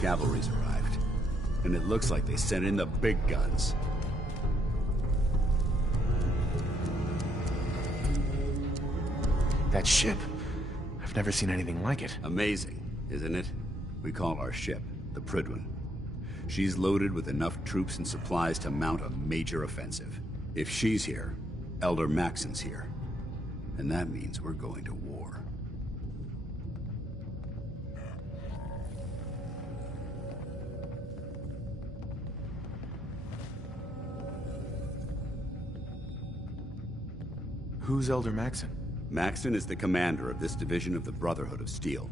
Cavalry's arrived. And it looks like they sent in the big guns. That ship. I've never seen anything like it. Amazing, isn't it? We call our ship the Prydwen. She's loaded with enough troops and supplies to mount a major offensive. If she's here, Elder Maxson's here. And that means we're going to war. Who's Elder Maxson? Maxson is the commander of this division of the Brotherhood of Steel.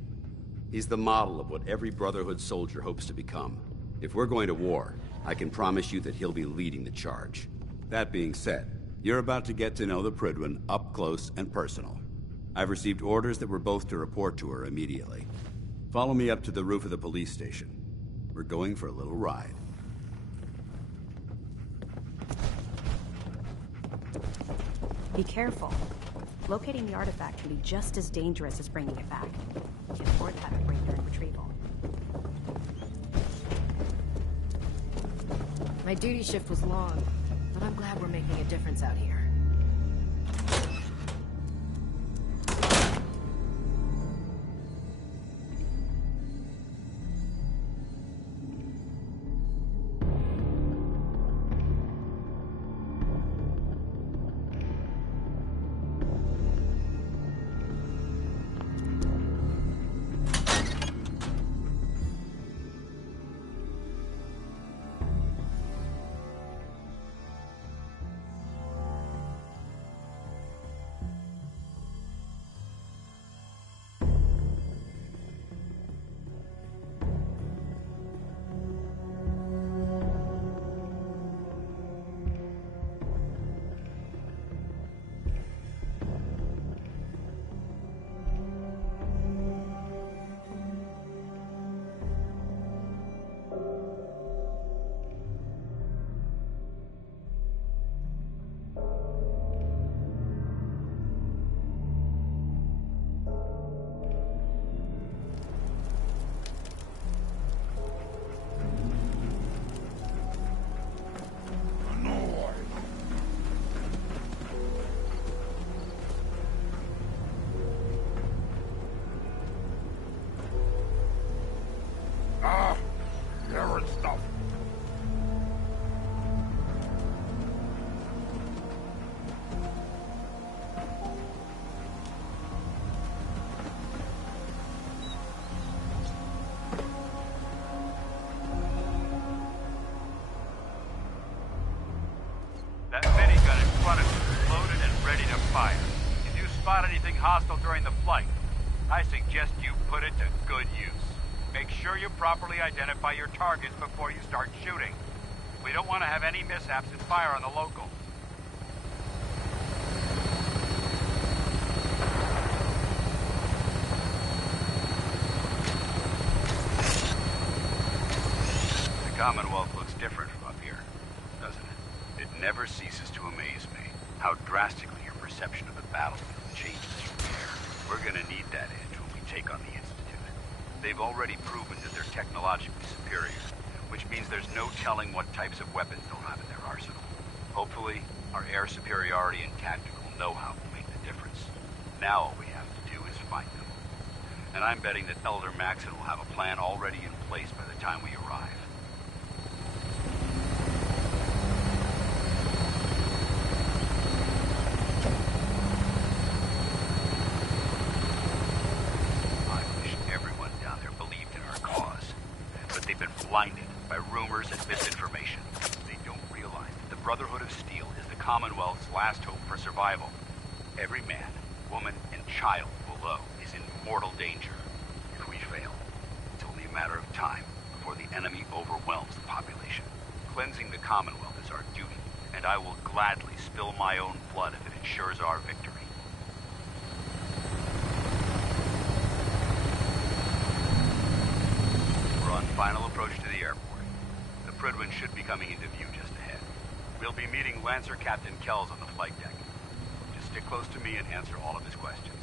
He's the model of what every Brotherhood soldier hopes to become. If we're going to war, I can promise you that he'll be leading the charge. That being said, you're about to get to know the Prydwen up close and personal. I've received orders that we're both to report to her immediately. Follow me up to the roof of the police station. We're going for a little ride. Be careful. Locating the artifact can be just as dangerous as bringing it back. You can afford to have it break during retrieval. My duty shift was long, but I'm glad we're making a difference out here. Hostile during the flight. I suggest you put it to good use. Make sure you properly identify your targets before you start shooting. We don't want to have any mishaps and fire on the local. The Commonwealth looks different from up here, doesn't it? It never ceases to amaze me how drastically your perception of the battlefield changes. We're gonna need that edge when we take on the Institute. They've already proven that they're technologically superior, which means there's no telling what types of weapons they'll have in their arsenal. Hopefully, our air superiority and tactical know-how will make the difference. Now all we have to do is find them. And I'm betting that Elder Maxson will have a plan already in place by the time we arrive. Blinded by rumors and misinformation. They don't realize that the Brotherhood of Steel is the Commonwealth's last hope for survival. Every man, woman, and child below is in mortal danger. If we fail, it's only a matter of time before the enemy overwhelms the population. Cleansing the Commonwealth is our duty, and I will gladly spill my own blood if it ensures our victory. Final approach to the airport. The Prydwen should be coming into view just ahead. We'll be meeting Lancer Captain Kells on the flight deck. Just stick close to me and answer all of his questions.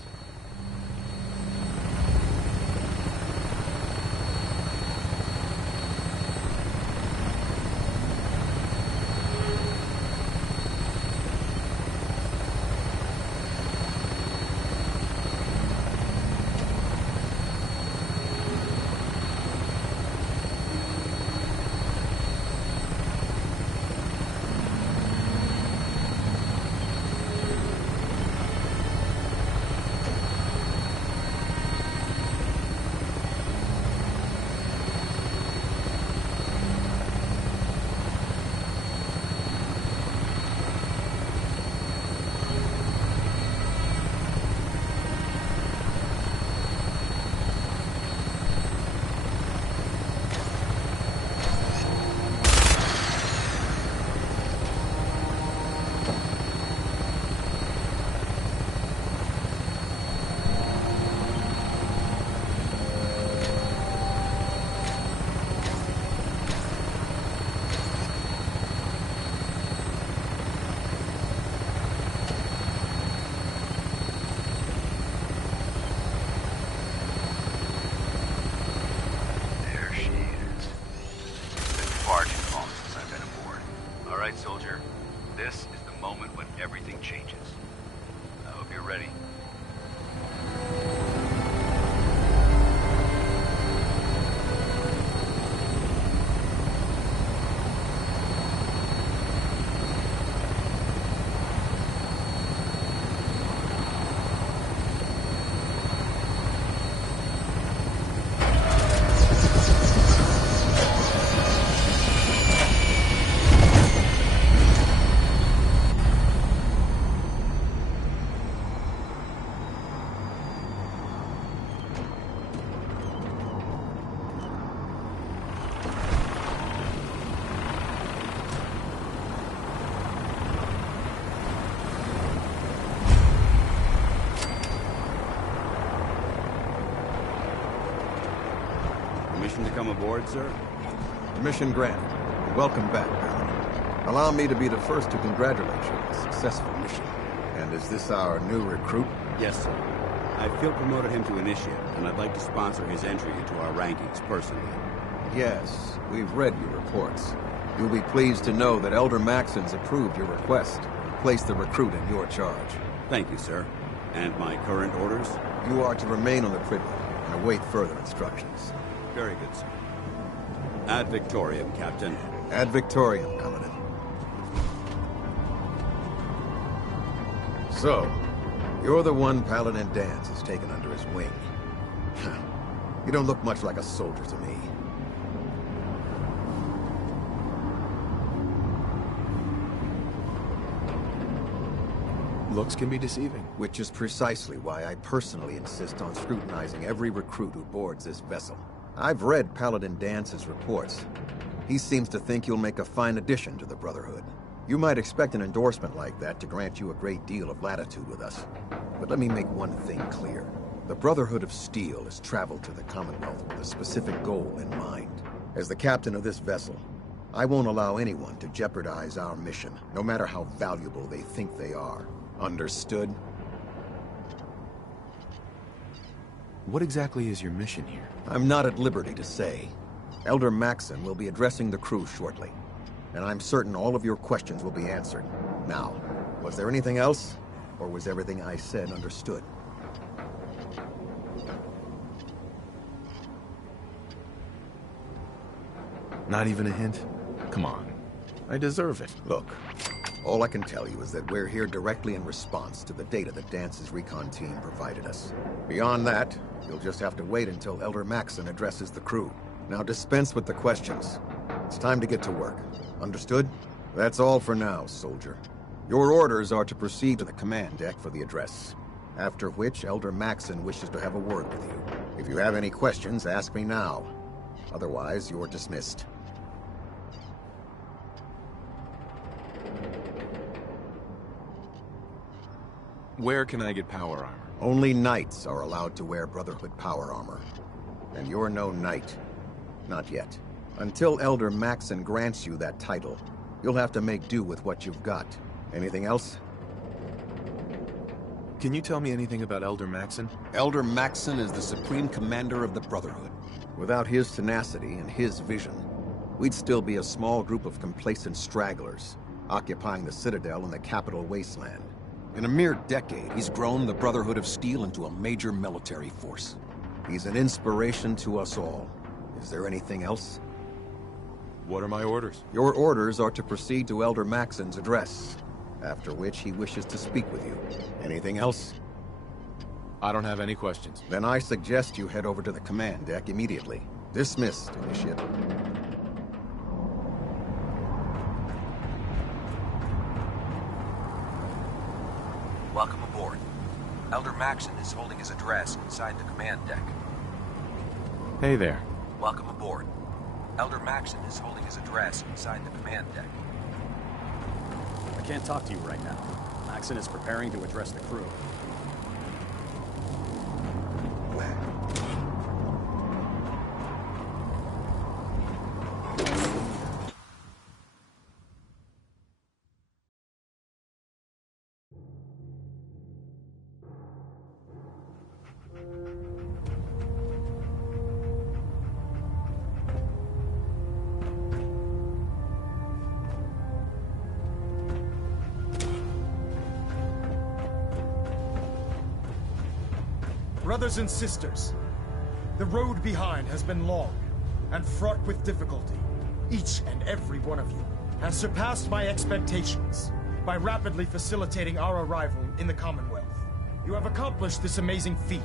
permission to come aboard, sir? Mission granted. Welcome back, Paladin. Allow me to be the first to congratulate you on a successful mission. And is this our new recruit? Yes, sir. I field promoted him to initiate, and I'd like to sponsor his entry into our rankings personally. Yes, we've read your reports. You'll be pleased to know that Elder Maxon's approved your request and placed the recruit in your charge. Thank you, sir. And my current orders? You are to remain on the Privy and await further instructions. Very good, sir. Ad Victoriam, Captain. Ad Victoriam, Paladin. So, you're the one Paladin Danse has taken under his wing. You don't look much like a soldier to me. Looks can be deceiving. Which is precisely why I personally insist on scrutinizing every recruit who boards this vessel. I've read Paladin Dance's reports. He seems to think you'll make a fine addition to the Brotherhood. You might expect an endorsement like that to grant you a great deal of latitude with us. But let me make one thing clear. The Brotherhood of Steel has traveled to the Commonwealth with a specific goal in mind. As the captain of this vessel, I won't allow anyone to jeopardize our mission, no matter how valuable they think they are. Understood? What exactly is your mission here? I'm not at liberty to say. Elder Maxon will be addressing the crew shortly, and I'm certain all of your questions will be answered. Now, was there anything else, or was everything I said understood? Not even a hint? Come on. I deserve it. Look, all I can tell you is that we're here directly in response to the data that Dance's recon team provided us. Beyond that, you'll just have to wait until Elder Maxon addresses the crew. Now dispense with the questions. It's time to get to work. Understood? That's all for now, soldier. Your orders are to proceed to the command deck for the address. After which, Elder Maxon wishes to have a word with you. If you have any questions, ask me now. Otherwise, you're dismissed. Where can I get power armor? Only knights are allowed to wear Brotherhood power armor. And you're no knight. Not yet. Until Elder Maxon grants you that title, you'll have to make do with what you've got. Anything else? Can you tell me anything about Elder Maxon? Elder Maxon is the Supreme Commander of the Brotherhood. Without his tenacity and his vision, we'd still be a small group of complacent stragglers, occupying the Citadel in the capital wasteland. In a mere decade, he's grown the Brotherhood of Steel into a major military force. He's an inspiration to us all. Is there anything else? What are my orders? Your orders are to proceed to Elder Maxon's address, after which he wishes to speak with you. Anything else? I don't have any questions. Then I suggest you head over to the command deck immediately. Dismissed, Initiate. Welcome aboard. Elder Maxon is holding his address inside the command deck. Hey there. Welcome aboard. Elder Maxon is holding his address inside the command deck. I can't talk to you right now. Maxon is preparing to address the crew. Brothers and sisters, the road behind has been long and fraught with difficulty. Each and every one of you has surpassed my expectations by rapidly facilitating our arrival in the Commonwealth. You have accomplished this amazing feat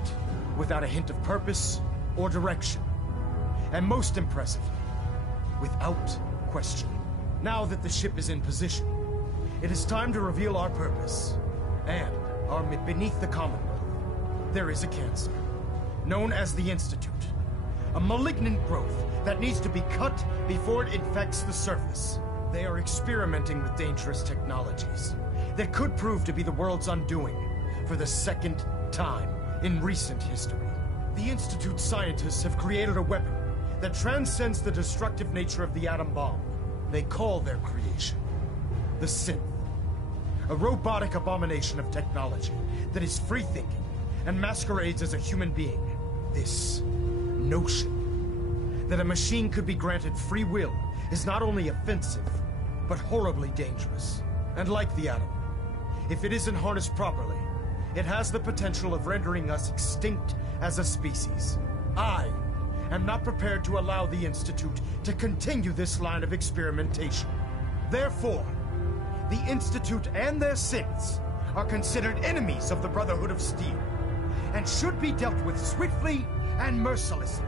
without a hint of purpose or direction. And most impressively, without question. Now that the ship is in position, it is time to reveal our purpose and our beneath the Commonwealth. There is a cancer, known as the Institute. A malignant growth that needs to be cut before it infects the surface. They are experimenting with dangerous technologies that could prove to be the world's undoing for the second time in recent history. The Institute scientists have created a weapon that transcends the destructive nature of the atom bomb. They call their creation the Synth. A robotic abomination of technology that is free-thinking and masquerades as a human being. This notion that a machine could be granted free will is not only offensive, but horribly dangerous. And like the atom, if it isn't harnessed properly, it has the potential of rendering us extinct as a species. I am not prepared to allow the Institute to continue this line of experimentation. Therefore, the Institute and their synths are considered enemies of the Brotherhood of Steel, and should be dealt with swiftly and mercilessly.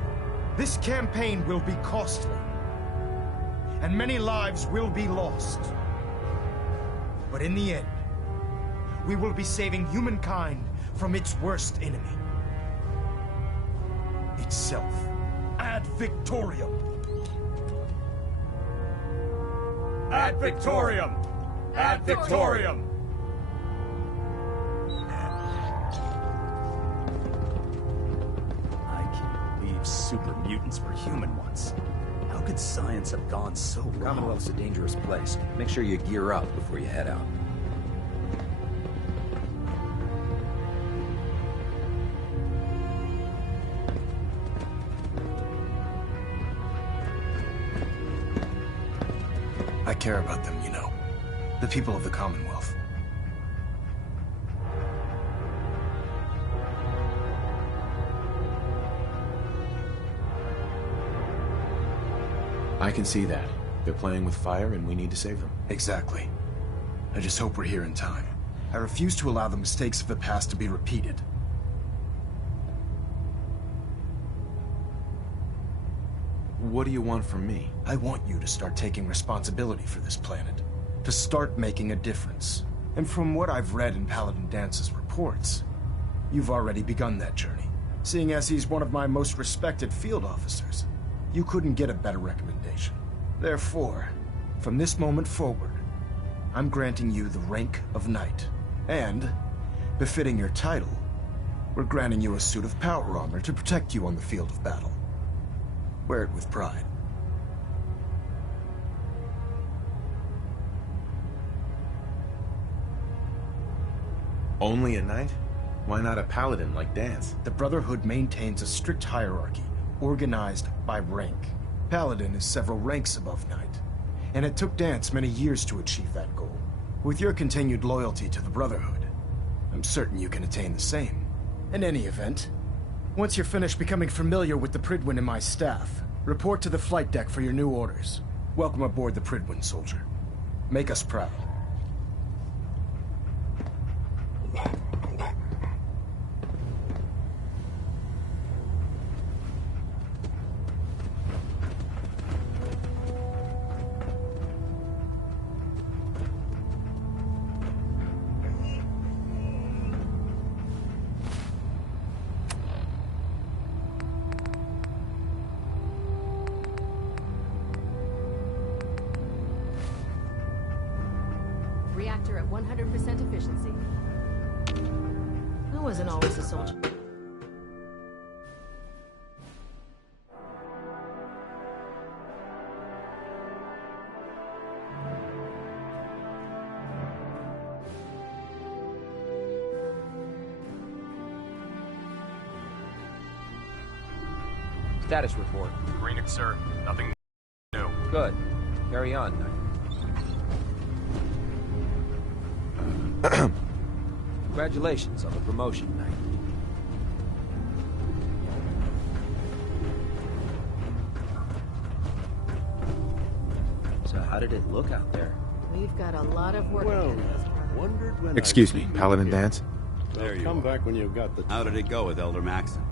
This campaign will be costly, and many lives will be lost. But in the end, we will be saving humankind from its worst enemy. Itself. Ad Victorium! Ad Victorium! Ad Victorium! I can't believe super mutants were human ones. How could science have gone so wrong? Commonwealth's a dangerous place. Make sure you gear up before you head out. I care about them, you know. The people of the Commonwealth. I can see that. They're playing with fire and we need to save them. Exactly. I just hope we're here in time. I refuse to allow the mistakes of the past to be repeated. What do you want from me? I want you to start taking responsibility for this planet. To start making a difference. And from what I've read in Paladin Dance's reports, you've already begun that journey. Seeing as he's one of my most respected field officers, you couldn't get a better recommendation. Therefore, from this moment forward, I'm granting you the rank of Knight. And, befitting your title, we're granting you a suit of power armor to protect you on the field of battle. Wear it with pride. Only a knight? Why not a paladin like Dance? The Brotherhood maintains a strict hierarchy, organized by rank. Paladin is several ranks above Knight, and it took Dance many years to achieve that goal. With your continued loyalty to the Brotherhood, I'm certain you can attain the same. In any event, once you're finished becoming familiar with the Prydwen and my staff, report to the flight deck for your new orders. Welcome aboard the Prydwen, soldier. Make us proud. Reactor at 100% efficiency. I wasn't always a soldier. Status report. Green it, sir. Nothing new. Good. Carry on, Knight. Congratulations on the promotion, Knight. So how did it look out there? We've got a lot of work to do. Wondered when Excuse I'd me, see you Paladin again. Dance? There you Come are. back when you've got the... How did it go with Elder Maxon?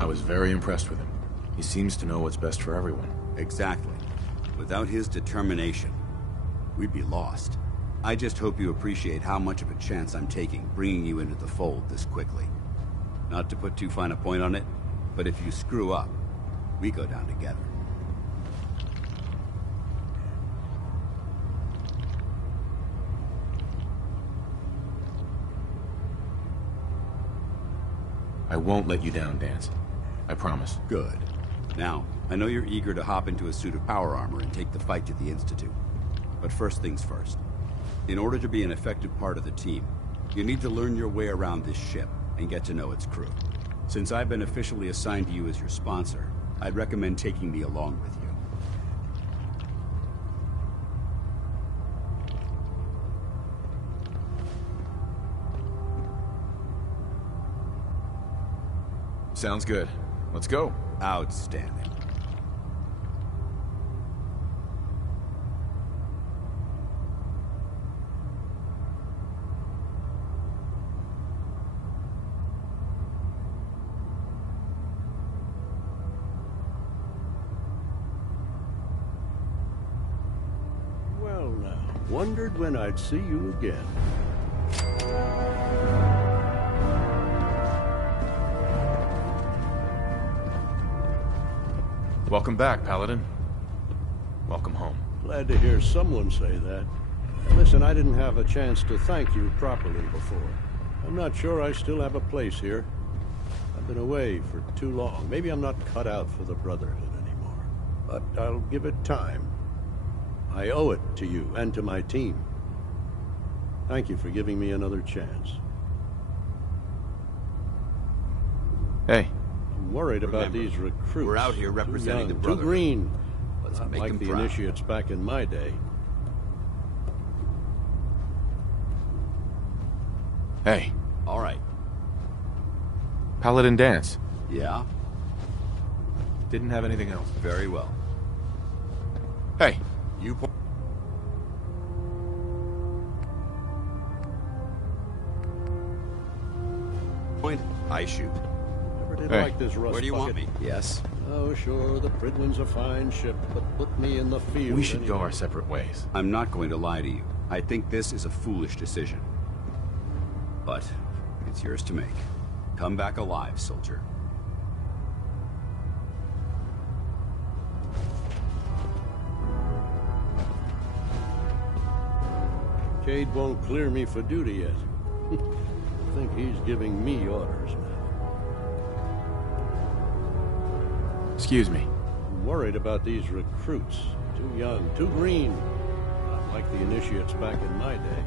I was very impressed with him. He seems to know what's best for everyone. Exactly. Without his determination, we'd be lost. I just hope you appreciate how much of a chance I'm taking bringing you into the fold this quickly. Not to put too fine a point on it, but if you screw up, we go down together. I won't let you down, Danse. I promise. Good. Now, I know you're eager to hop into a suit of power armor and take the fight to the Institute. But first things first. In order to be an effective part of the team, you need to learn your way around this ship and get to know its crew. Since I've been officially assigned to you as your sponsor, I'd recommend taking me along with you. Sounds good. Let's go. Outstanding. Well now, wondered when I'd see you again. Welcome back, Paladin. Welcome home. Glad to hear someone say that. Listen, I didn't have a chance to thank you properly before. I'm not sure I still have a place here. I've been away for too long. Maybe I'm not cut out for the Brotherhood anymore. But I'll give it time. I owe it to you and to my team. Thank you for giving me another chance. Hey. I'm worried about these recruits. We're out here representing the Brotherhood. Too green. Let's Not make like them the proud. initiates back in my day. Hey. All right. Paladin Danse. Yeah? Didn't have anything else. Very well. Hey. You point, I shoot. Never did Hey. like this rust Where do you want bucket. me? Yes? Oh, sure, the Pridwin's a fine ship, but put me in the field. We should go anyway. our separate ways. I'm not going to lie to you. I think this is a foolish decision. But it's yours to make. Come back alive, soldier. Cade won't clear me for duty yet. I think he's giving me orders now. Excuse me. I'm worried about these recruits. Too young, too green. Not like the initiates back in my day.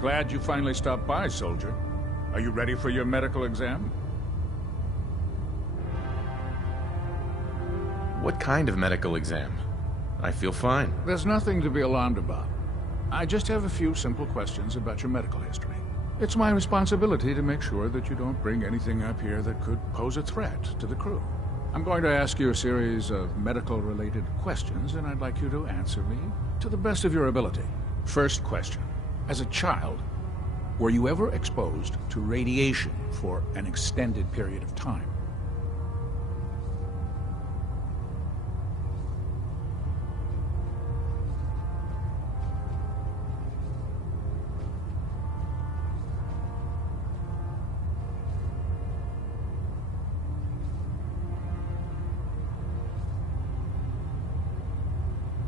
Glad you finally stopped by, soldier. Are you ready for your medical exam? What kind of medical exam? I feel fine. There's nothing to be alarmed about. I just have a few simple questions about your medical history. It's my responsibility to make sure that you don't bring anything up here that could pose a threat to the crew. I'm going to ask you a series of medical-related questions, and I'd like you to answer me to the best of your ability. First question. As a child, were you ever exposed to radiation for an extended period of time?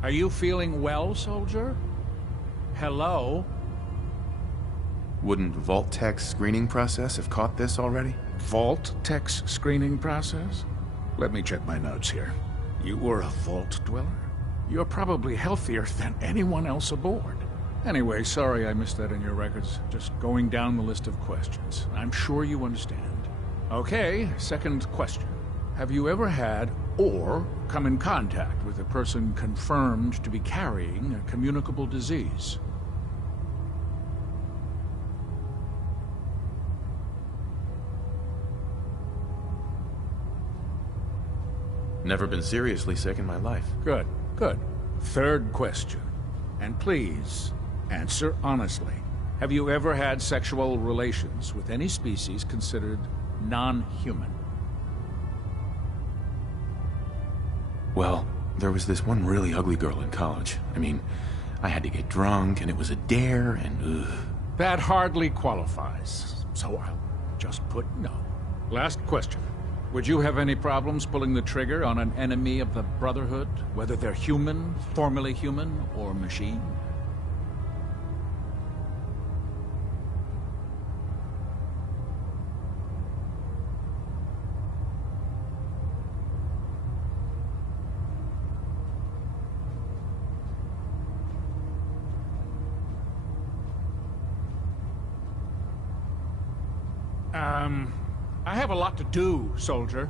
Are you feeling well, soldier? Hello? Wouldn't Vault-Tech's screening process have caught this already? Vault-Tech's screening process? Let me check my notes here. You were a Vault Dweller? You're probably healthier than anyone else aboard. Anyway, sorry I missed that in your records. Just going down the list of questions. I'm sure you understand. Okay, second question. Have you ever had or come in contact with a person confirmed to be carrying a communicable disease? Never been seriously sick in my life. Good, good. Third question. And please, answer honestly. Have you ever had sexual relations with any species considered non-human? Well, there was this one really ugly girl in college. I mean, I had to get drunk, and it was a dare, and ugh. That hardly qualifies, so I'll just put no. Last question. Would you have any problems pulling the trigger on an enemy of the Brotherhood, whether they're human, formerly human, or machine? I have a lot to do, soldier.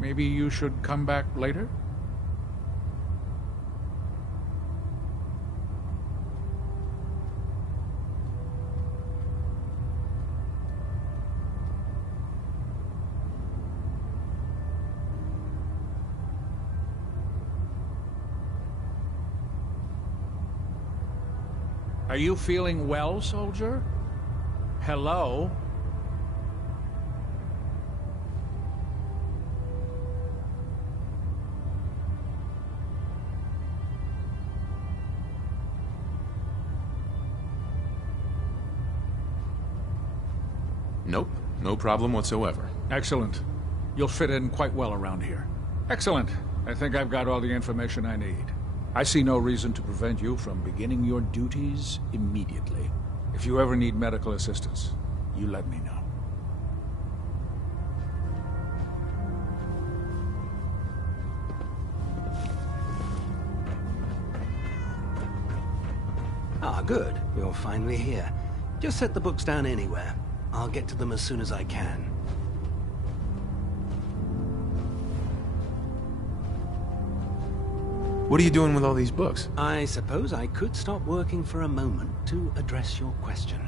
Maybe you should come back later? Are you feeling well, soldier? Hello? Nope, no problem whatsoever. Excellent. You'll fit in quite well around here. Excellent. I think I've got all the information I need. I see no reason to prevent you from beginning your duties immediately. If you ever need medical assistance, you let me know. Ah, good. You're finally here. Just set the books down anywhere. I'll get to them as soon as I can. What are you doing with all these books? I suppose I could stop working for a moment to address your question.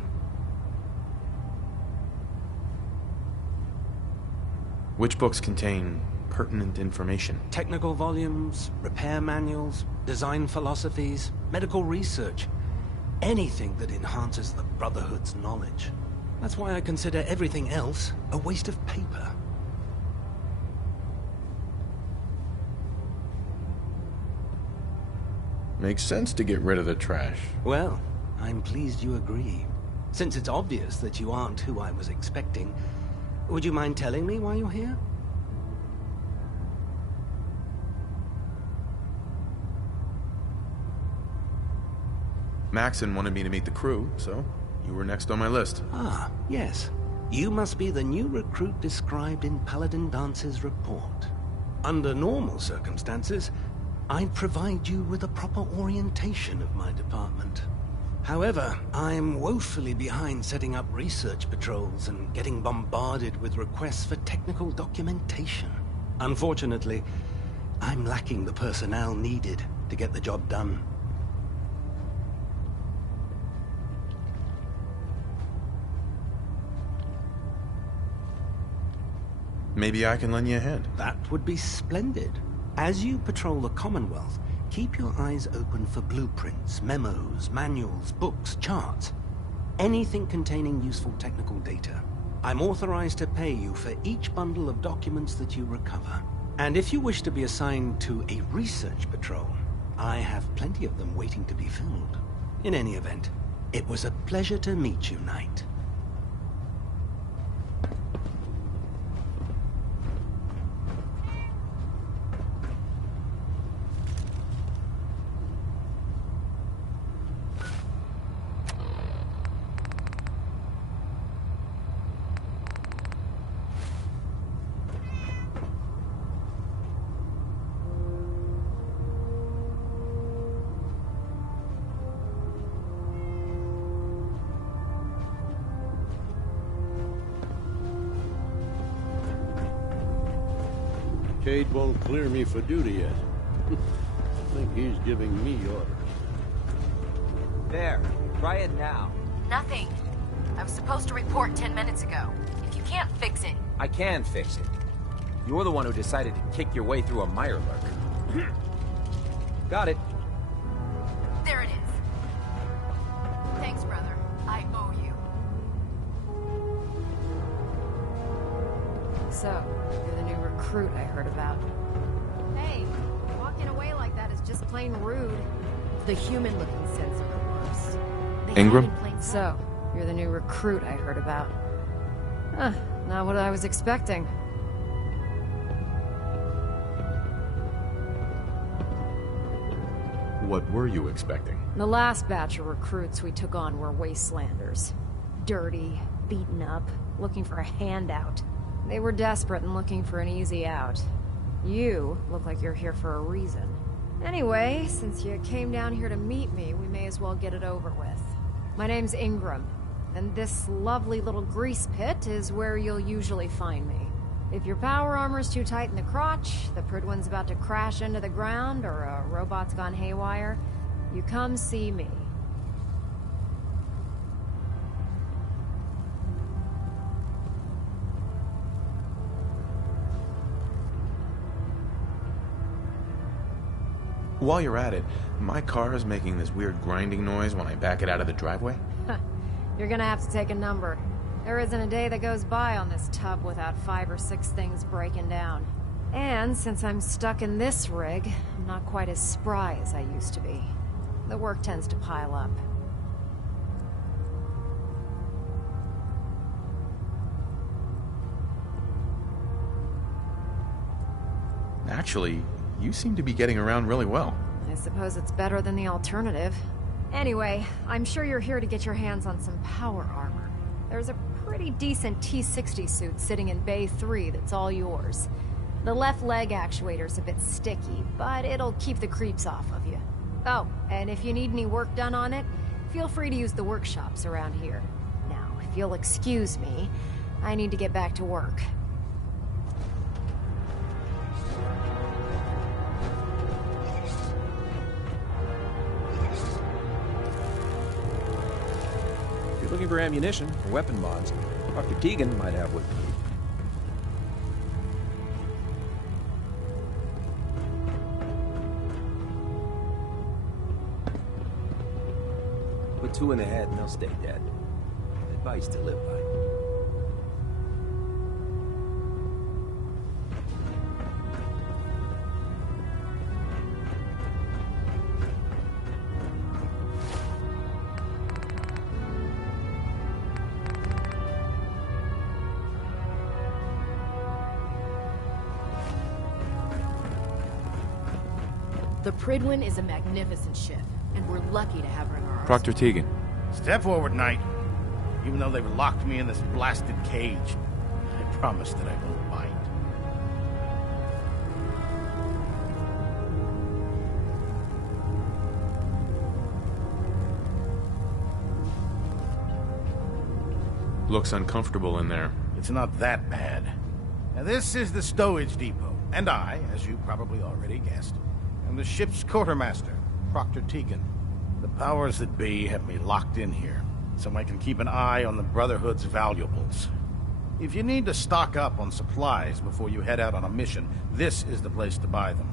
Which books contain pertinent information? Technical volumes, repair manuals, design philosophies, medical research. Anything that enhances the Brotherhood's knowledge. That's why I consider everything else a waste of paper. Makes sense to get rid of the trash. Well, I'm pleased you agree. Since it's obvious that you aren't who I was expecting, would you mind telling me why you're here? Maxon wanted me to meet the crew, so you were next on my list. Ah, yes. You must be the new recruit described in Paladin Dance's report. Under normal circumstances, I'd provide you with a proper orientation of my department. However, I'm woefully behind setting up research patrols and getting bombarded with requests for technical documentation. Unfortunately, I'm lacking the personnel needed to get the job done. Maybe I can lend you a hand. That would be splendid. As you patrol the Commonwealth, keep your eyes open for blueprints, memos, manuals, books, charts. Anything containing useful technical data. I'm authorized to pay you for each bundle of documents that you recover. And if you wish to be assigned to a research patrol, I have plenty of them waiting to be filled. In any event, it was a pleasure to meet you, Knight. Cade won't clear me for duty yet. I think he's giving me orders. There. Try it now. Nothing. I was supposed to report 10 minutes ago. If you can't fix it... I can fix it. You're the one who decided to kick your way through a Mirelurk. Got it. There it is. Thanks, brother. I owe you. So, you're the new recruit I heard about. Hey, walking away like that is just plain rude. The human-looking sense of the worst. Ingram? So, you're the new recruit I heard about. Huh, not what I was expecting. What were you expecting? The last batch of recruits we took on were wastelanders. Dirty, beaten up, looking for a handout. They were desperate and looking for an easy out. You look like you're here for a reason. Anyway, since you came down here to meet me, we may as well get it over with. My name's Ingram, and this lovely little grease pit is where you'll usually find me. If your power armor's too tight in the crotch, the Prydwen's about to crash into the ground, or a robot's gone haywire, you come see me. While you're at it, my car is making this weird grinding noise when I back it out of the driveway. You're gonna have to take a number. There isn't a day that goes by on this tub without 5 or 6 things breaking down. And since I'm stuck in this rig, I'm not quite as spry as I used to be. The work tends to pile up. Actually, you seem to be getting around really well. I suppose it's better than the alternative. Anyway, I'm sure you're here to get your hands on some power armor. There's a pretty decent T-60 suit sitting in Bay 3 that's all yours. The left leg actuator's a bit sticky, but it'll keep the creeps off of you. Oh, and if you need any work done on it, feel free to use the workshops around here. Now, if you'll excuse me, I need to get back to work. If you're looking for ammunition or weapon mods, Dr. Tegan might have what you need. Put 2 in the head and they'll stay dead. Advice to live by. The Prydwen is a magnificent ship, and we're lucky to have her in our arsenal. Proctor Tegan. Step forward, Knight. Even though they've locked me in this blasted cage, I promise that I won't bite. Looks uncomfortable in there. It's not that bad. Now, this is the stowage depot, and I, as you probably already guessed, am the ship's quartermaster, Proctor Tegan. The powers that be have me locked in here, so I can keep an eye on the Brotherhood's valuables. If you need to stock up on supplies before you head out on a mission, this is the place to buy them.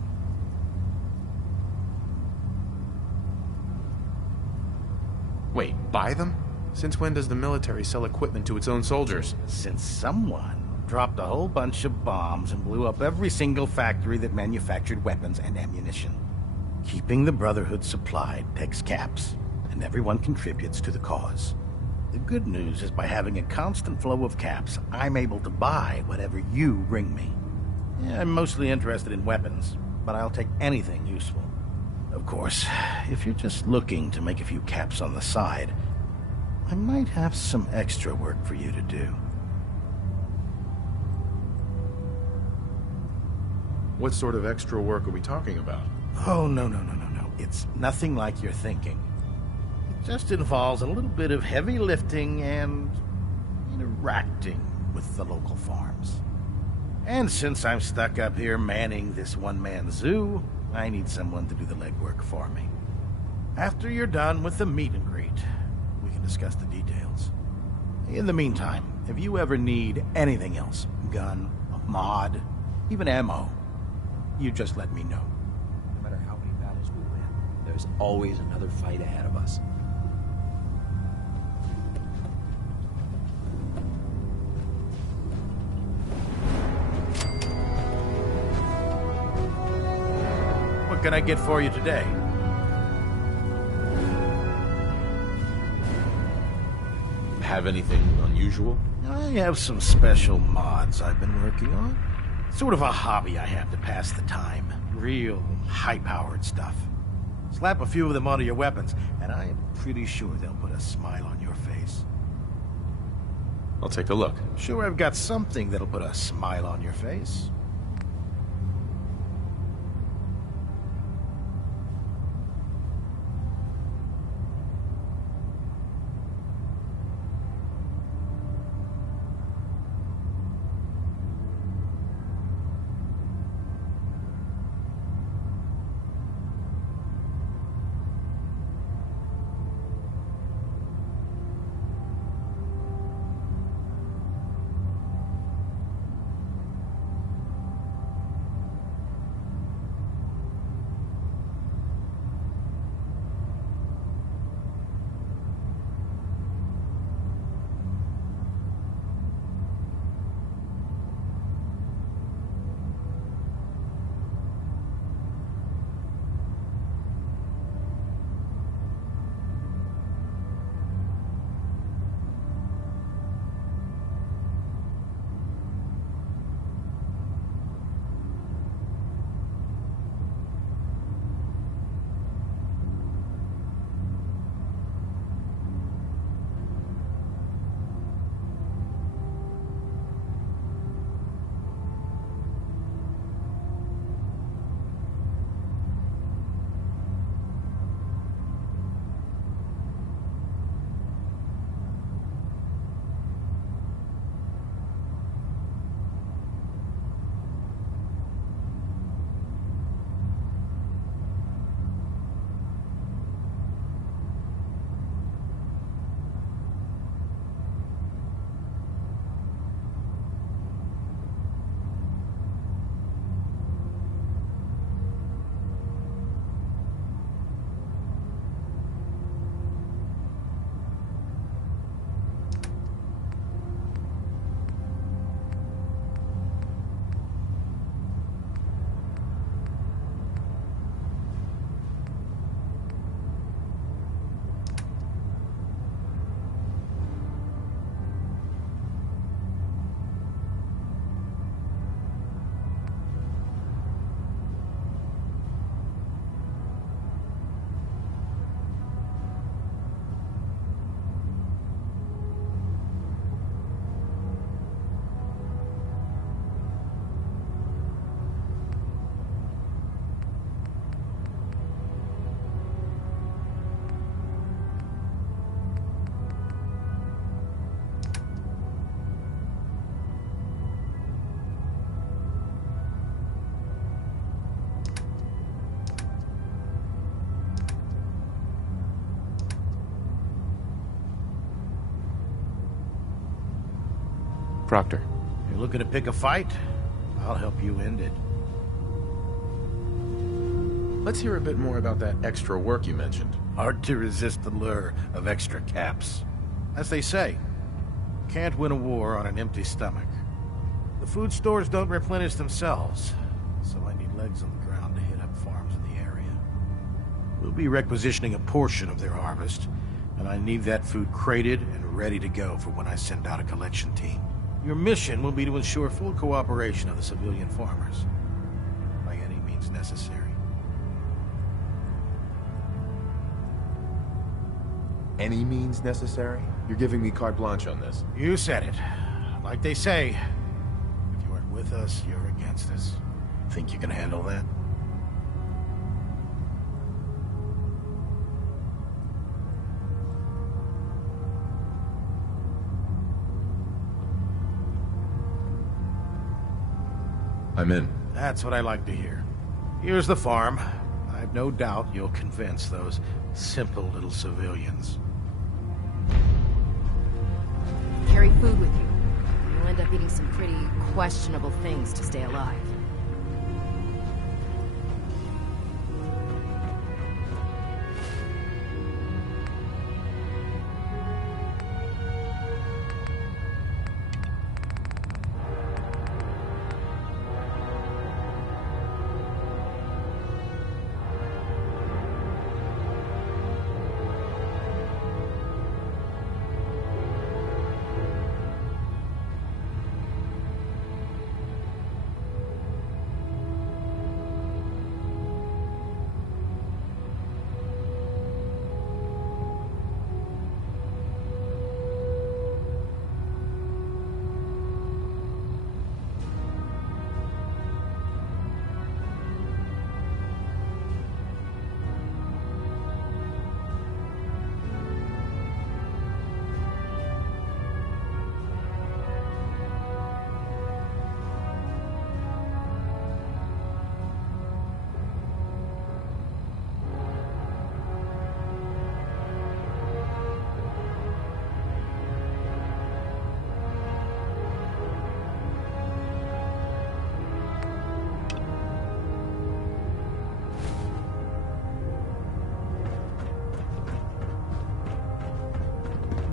Wait, buy them? Since when does the military sell equipment to its own soldiers? Since someone dropped a whole bunch of bombs and blew up every single factory that manufactured weapons and ammunition. Keeping the Brotherhood supplied takes caps, and everyone contributes to the cause. The good news is by having a constant flow of caps, I'm able to buy whatever you bring me. I'm mostly interested in weapons, but I'll take anything useful. Of course, if you're just looking to make a few caps on the side, I might have some extra work for you to do. What sort of extra work are we talking about? Oh, no. It's nothing like you're thinking. It just involves a little bit of heavy lifting and interacting with the local farms. And since I'm stuck up here manning this one-man zoo, I need someone to do the legwork for me. After you're done with the meet and greet, we can discuss the details. In the meantime, if you ever need anything else, gun, a mod, even ammo, you just let me know. No matter how many battles we win, there's always another fight ahead of us. What can I get for you today? Have anything unusual? I have some special mods I've been working on. Sort of a hobby I have to pass the time. Real high-powered stuff. Slap a few of them onto your weapons, and I'm pretty sure they'll put a smile on your face. I'll take a look. Sure, I've got something that'll put a smile on your face. Proctor. You're looking to pick a fight? I'll help you end it. Let's hear a bit more about that extra work you mentioned. Hard to resist the lure of extra caps. As they say, can't win a war on an empty stomach. The food stores don't replenish themselves, so I need legs on the ground to hit up farms in the area. We'll be requisitioning a portion of their harvest, and I need that food crated and ready to go for when I send out a collection team. Your mission will be to ensure full cooperation of the civilian farmers, by any means necessary. Any means necessary? You're giving me carte blanche on this. You said it. Like they say, if you aren't with us, you're against us. Think you can handle that? I'm in. That's what I like to hear. Here's the farm. I've no doubt you'll convince those simple little civilians. Carry food with you. You'll end up eating some pretty questionable things to stay alive.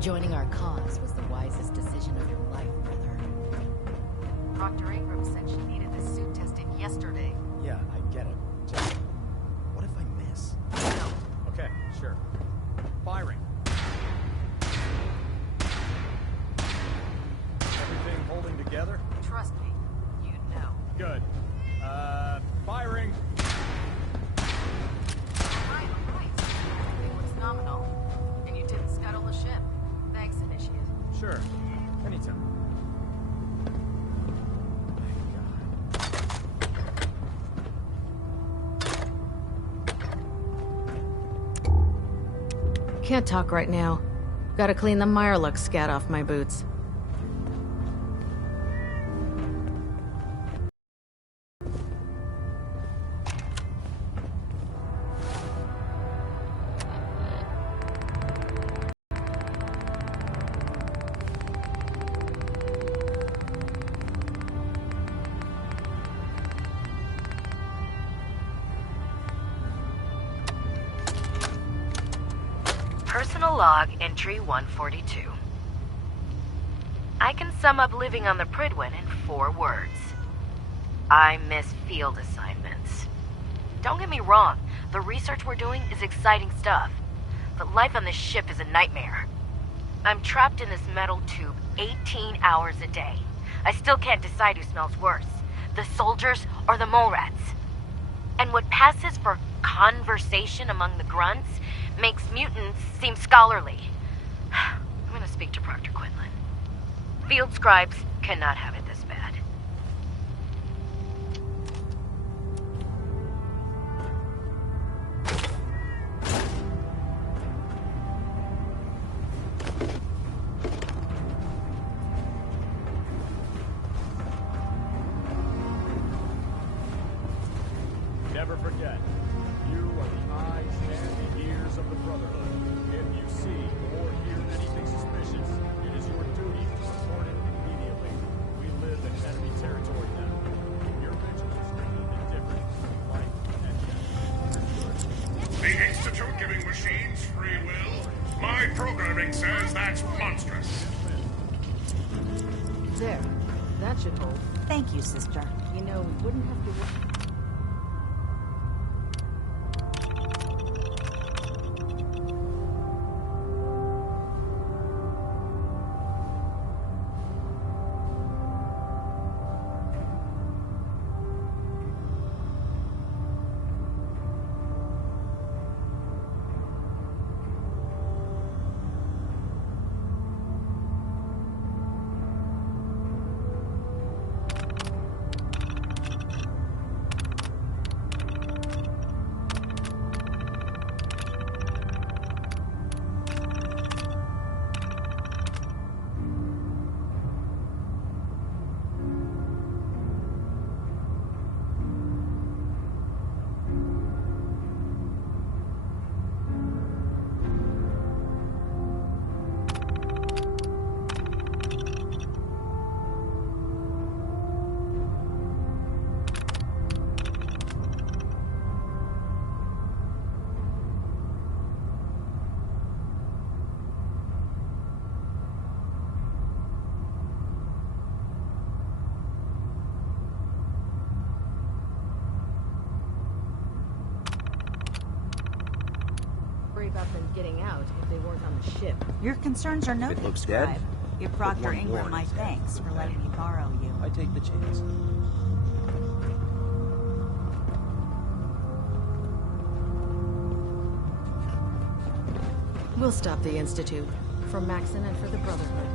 Joining our cause was the wisest decision of your life, brother. Proctor Ingram said she needed the suit tested yesterday. Yeah, I get it. Just... what if I miss? No. Okay, sure. Firing. Everything holding together? Trust me, you'd know. Good. Firing. All right. Everything was nominal. And you didn't scuttle the ship. Thanks, Initiate. Sure. Anytime. Can't talk right now. Gotta clean the Mirelurk scat off my boots. Personal log entry 142. I can sum up living on the Prydwen in 4 words. I miss field assignments. Don't get me wrong, the research we're doing is exciting stuff, but life on this ship is a nightmare. I'm trapped in this metal tube 18 hours a day. I still can't decide who smells worse, the soldiers or the mole rats. And what passes for conversation among the grunts makes mutants seem scholarly. I'm gonna speak to Proctor Quinlan. Field scribes cannot have it this bad. Never forget, you are the eyes and the ears of the Brotherhood. If you see or hear anything suspicious, it is your duty to report it immediately. We live in enemy territory now. Your vigilance may be the difference between life and death. The Institute giving machines free will? My programming says that's monstrous. There. That should hold. Thank you, sister. You know, we wouldn't have to worry. worry about them getting out if they weren't on the ship. Your concerns are noted, It looks dead. Scribe. Give Proctor one Ingram warning my is that. thanks for letting me borrow you. I take the chance. We'll stop the Institute. For Maxon and for the Brotherhood.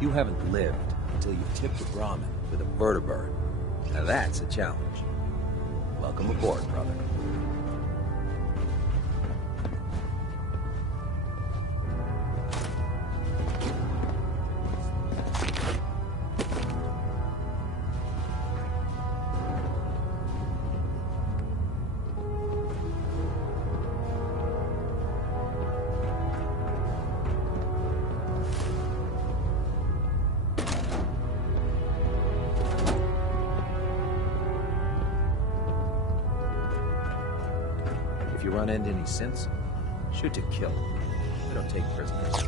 You haven't lived until you've tipped a Brahmin with a vertibird. Now that's a challenge. Welcome aboard, brother. If you run into any synths, shoot to kill. We don't take prisoners.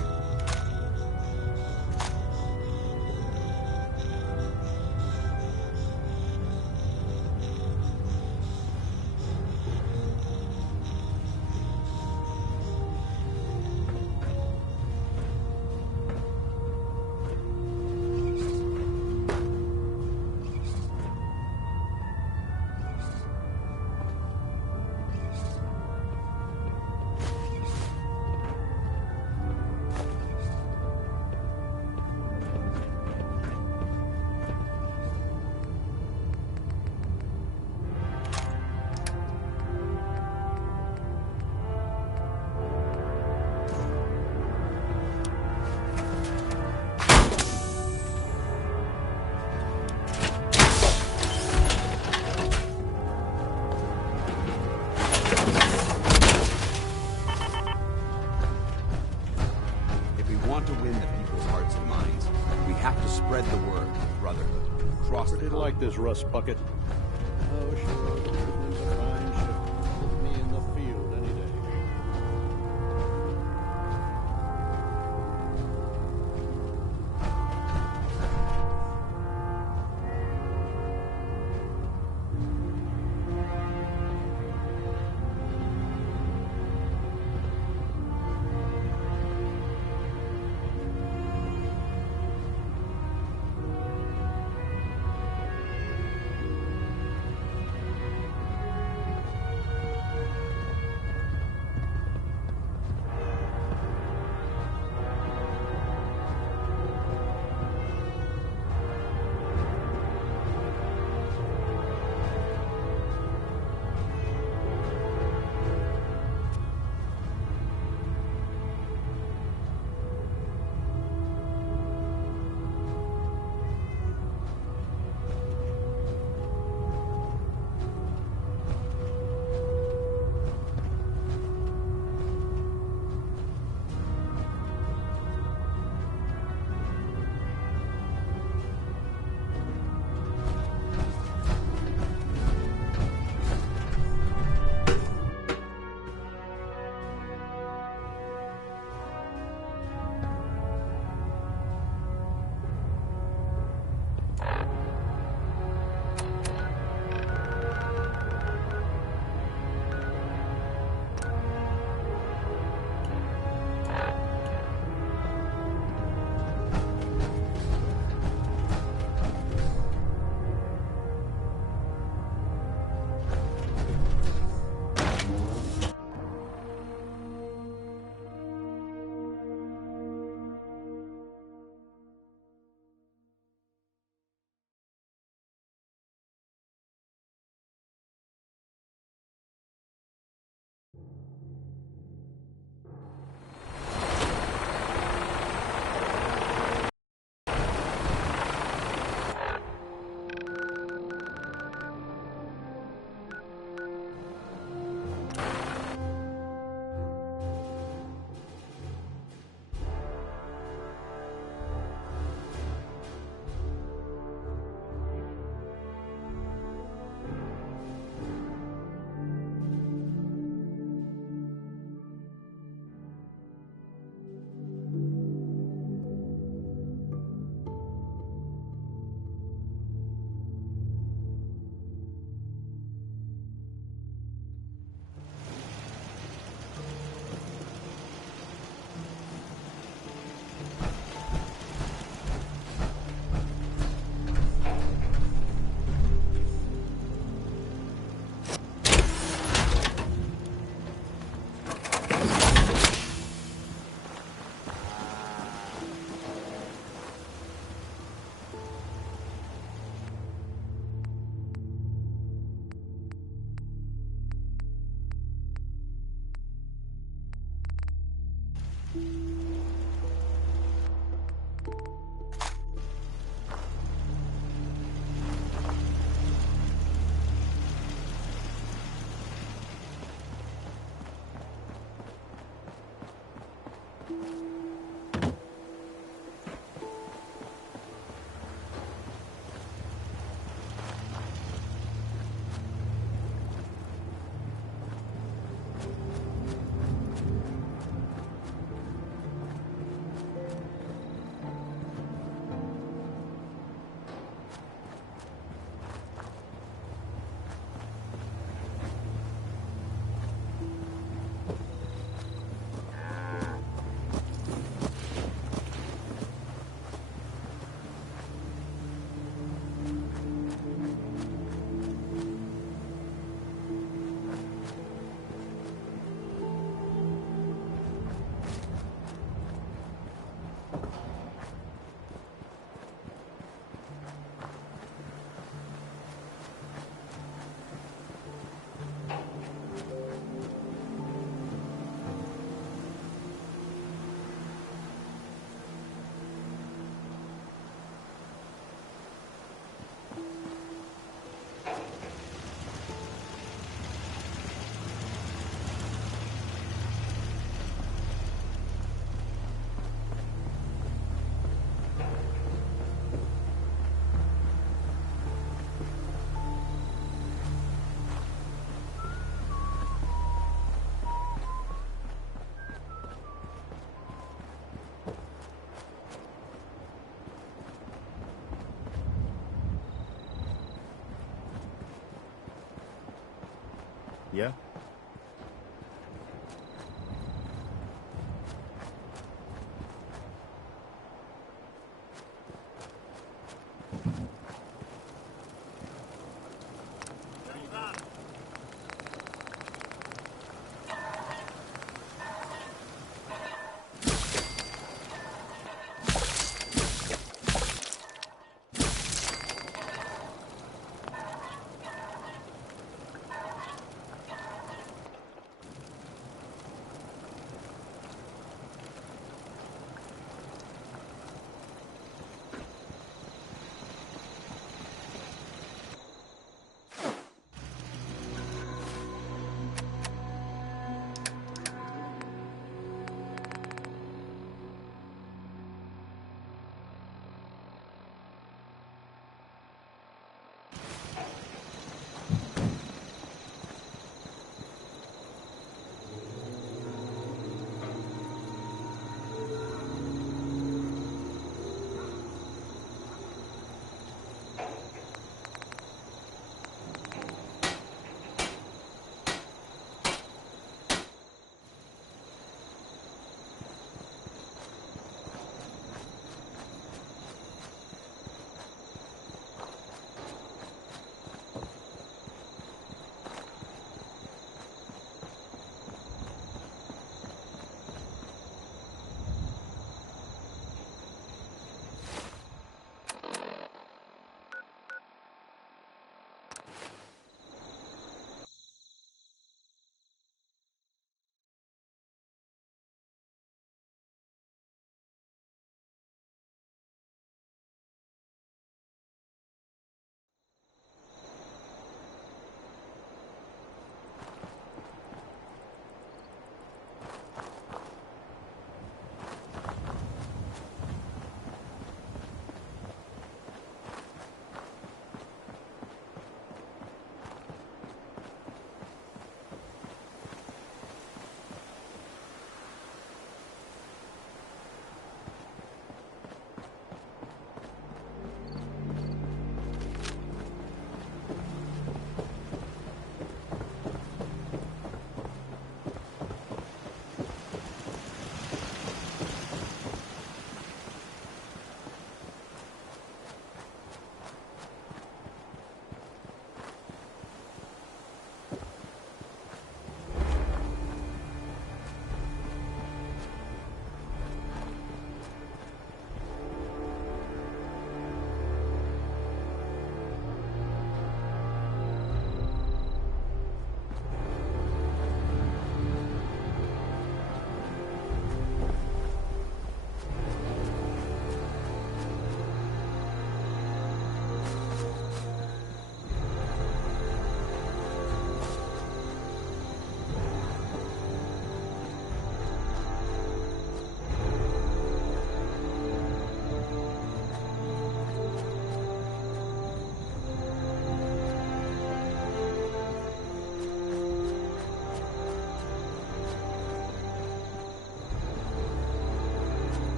Want to win the people's hearts and minds, we have to spread the word of brotherhood across the Never did like this rust bucket. Oh, sure, this is a fine ship. Put me in the field any day. Yeah?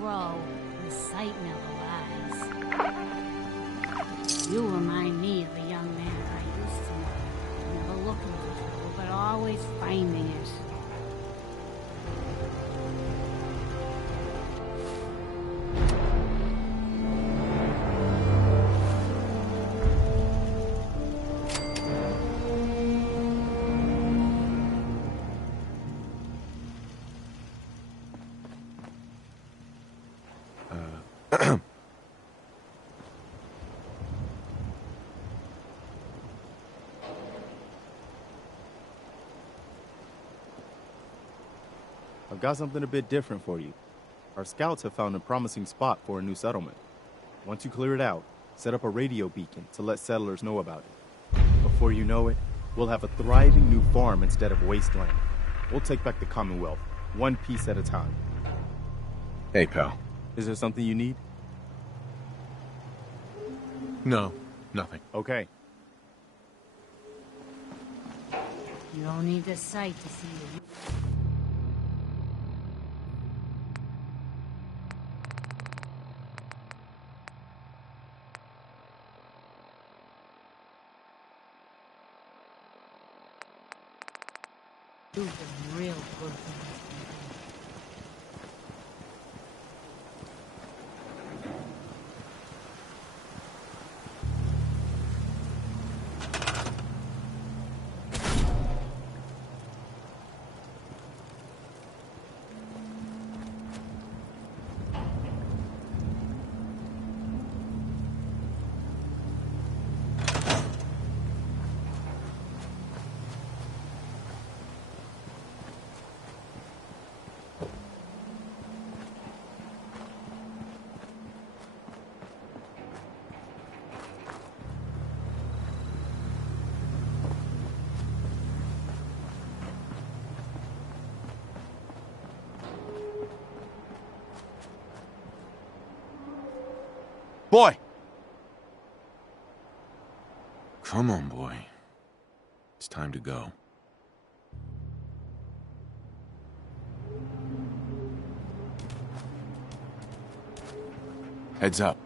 grow, the sight never lies. You remind me of a young man I used to know. Never looking for trouble, but always finding it. I've got something a bit different for you. Our scouts have found a promising spot for a new settlement. Once you clear it out, set up a radio beacon to let settlers know about it. Before you know it, we'll have a thriving new farm instead of wasteland. We'll take back the Commonwealth, one piece at a time. Hey, pal. Is there something you need? No, nothing. Okay. You don't need the sight to see it. Do some real good things. Boy! Come on, boy. It's time to go. Heads up.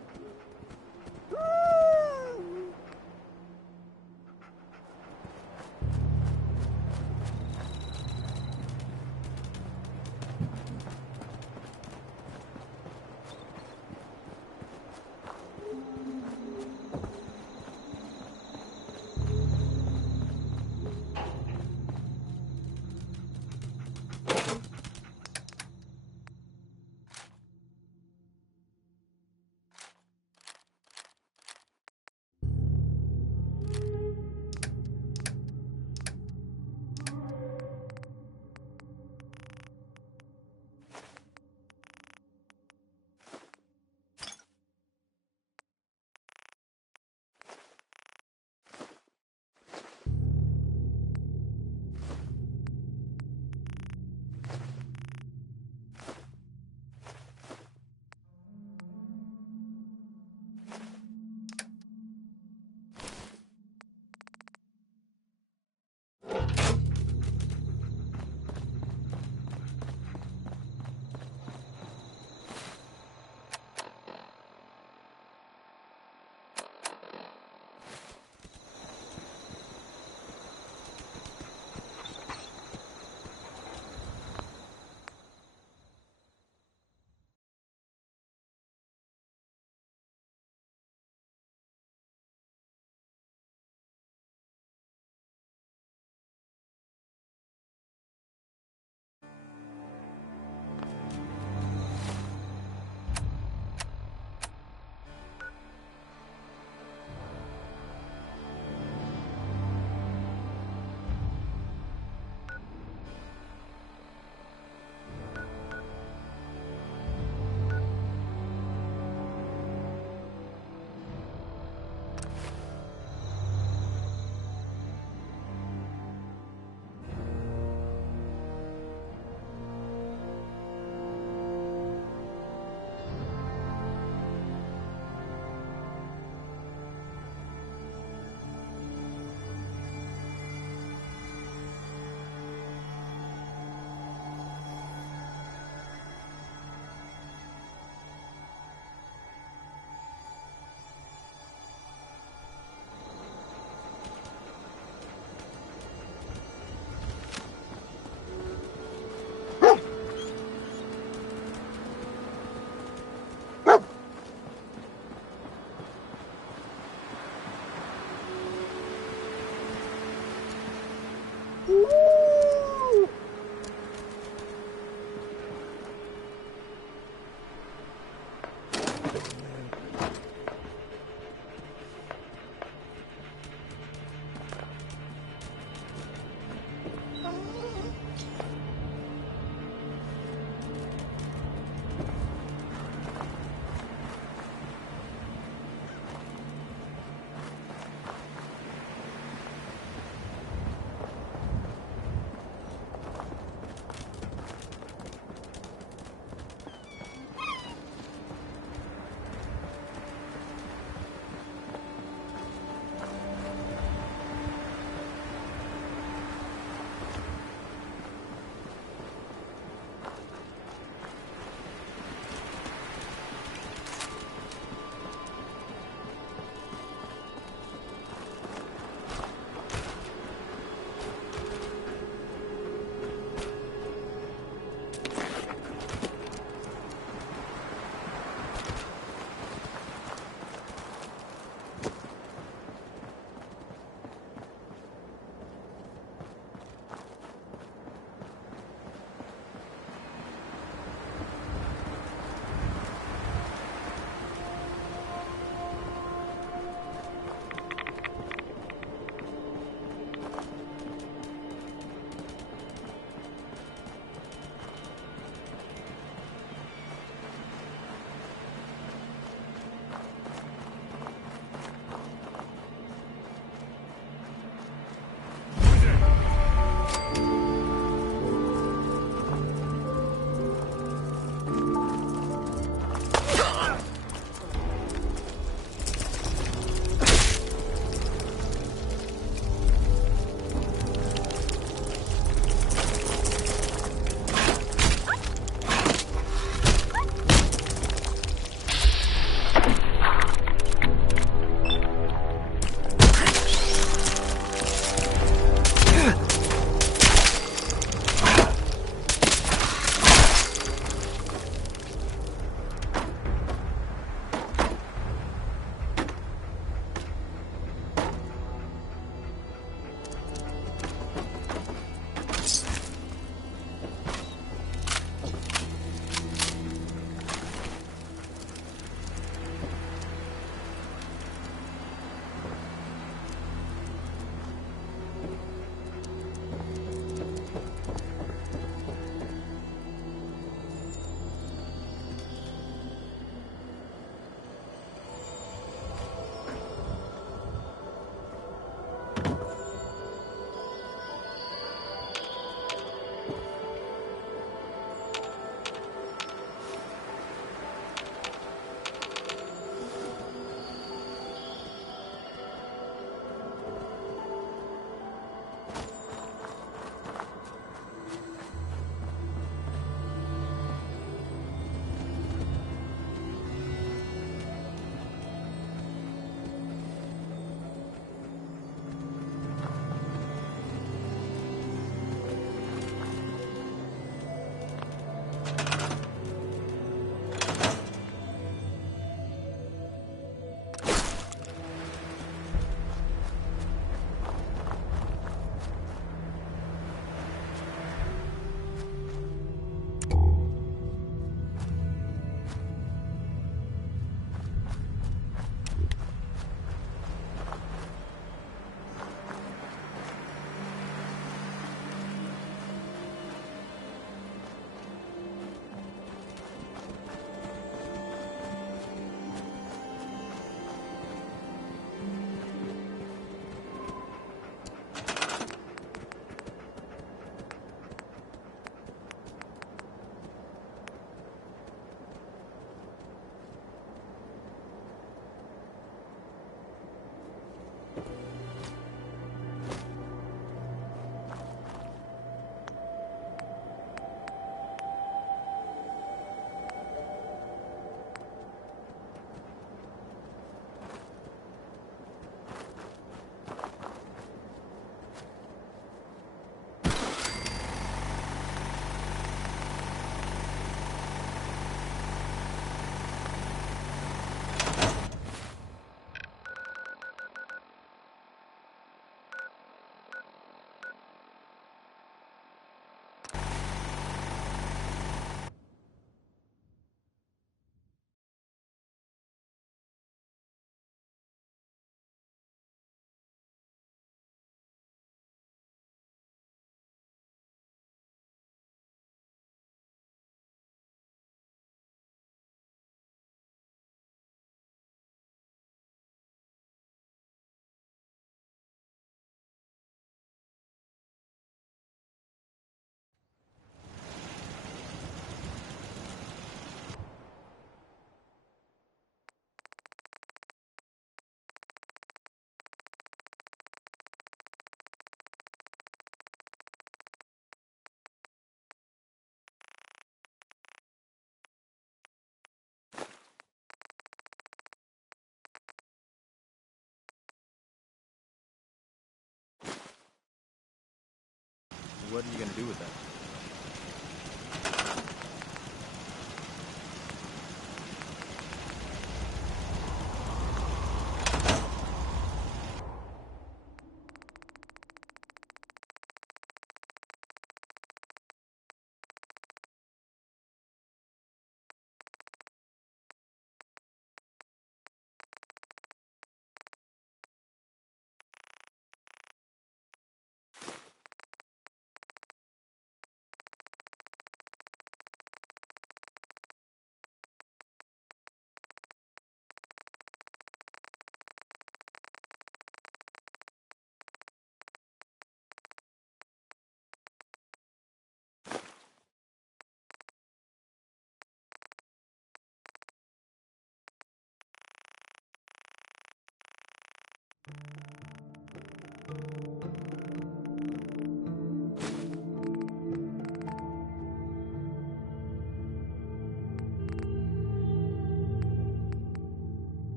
what are you gonna do with that?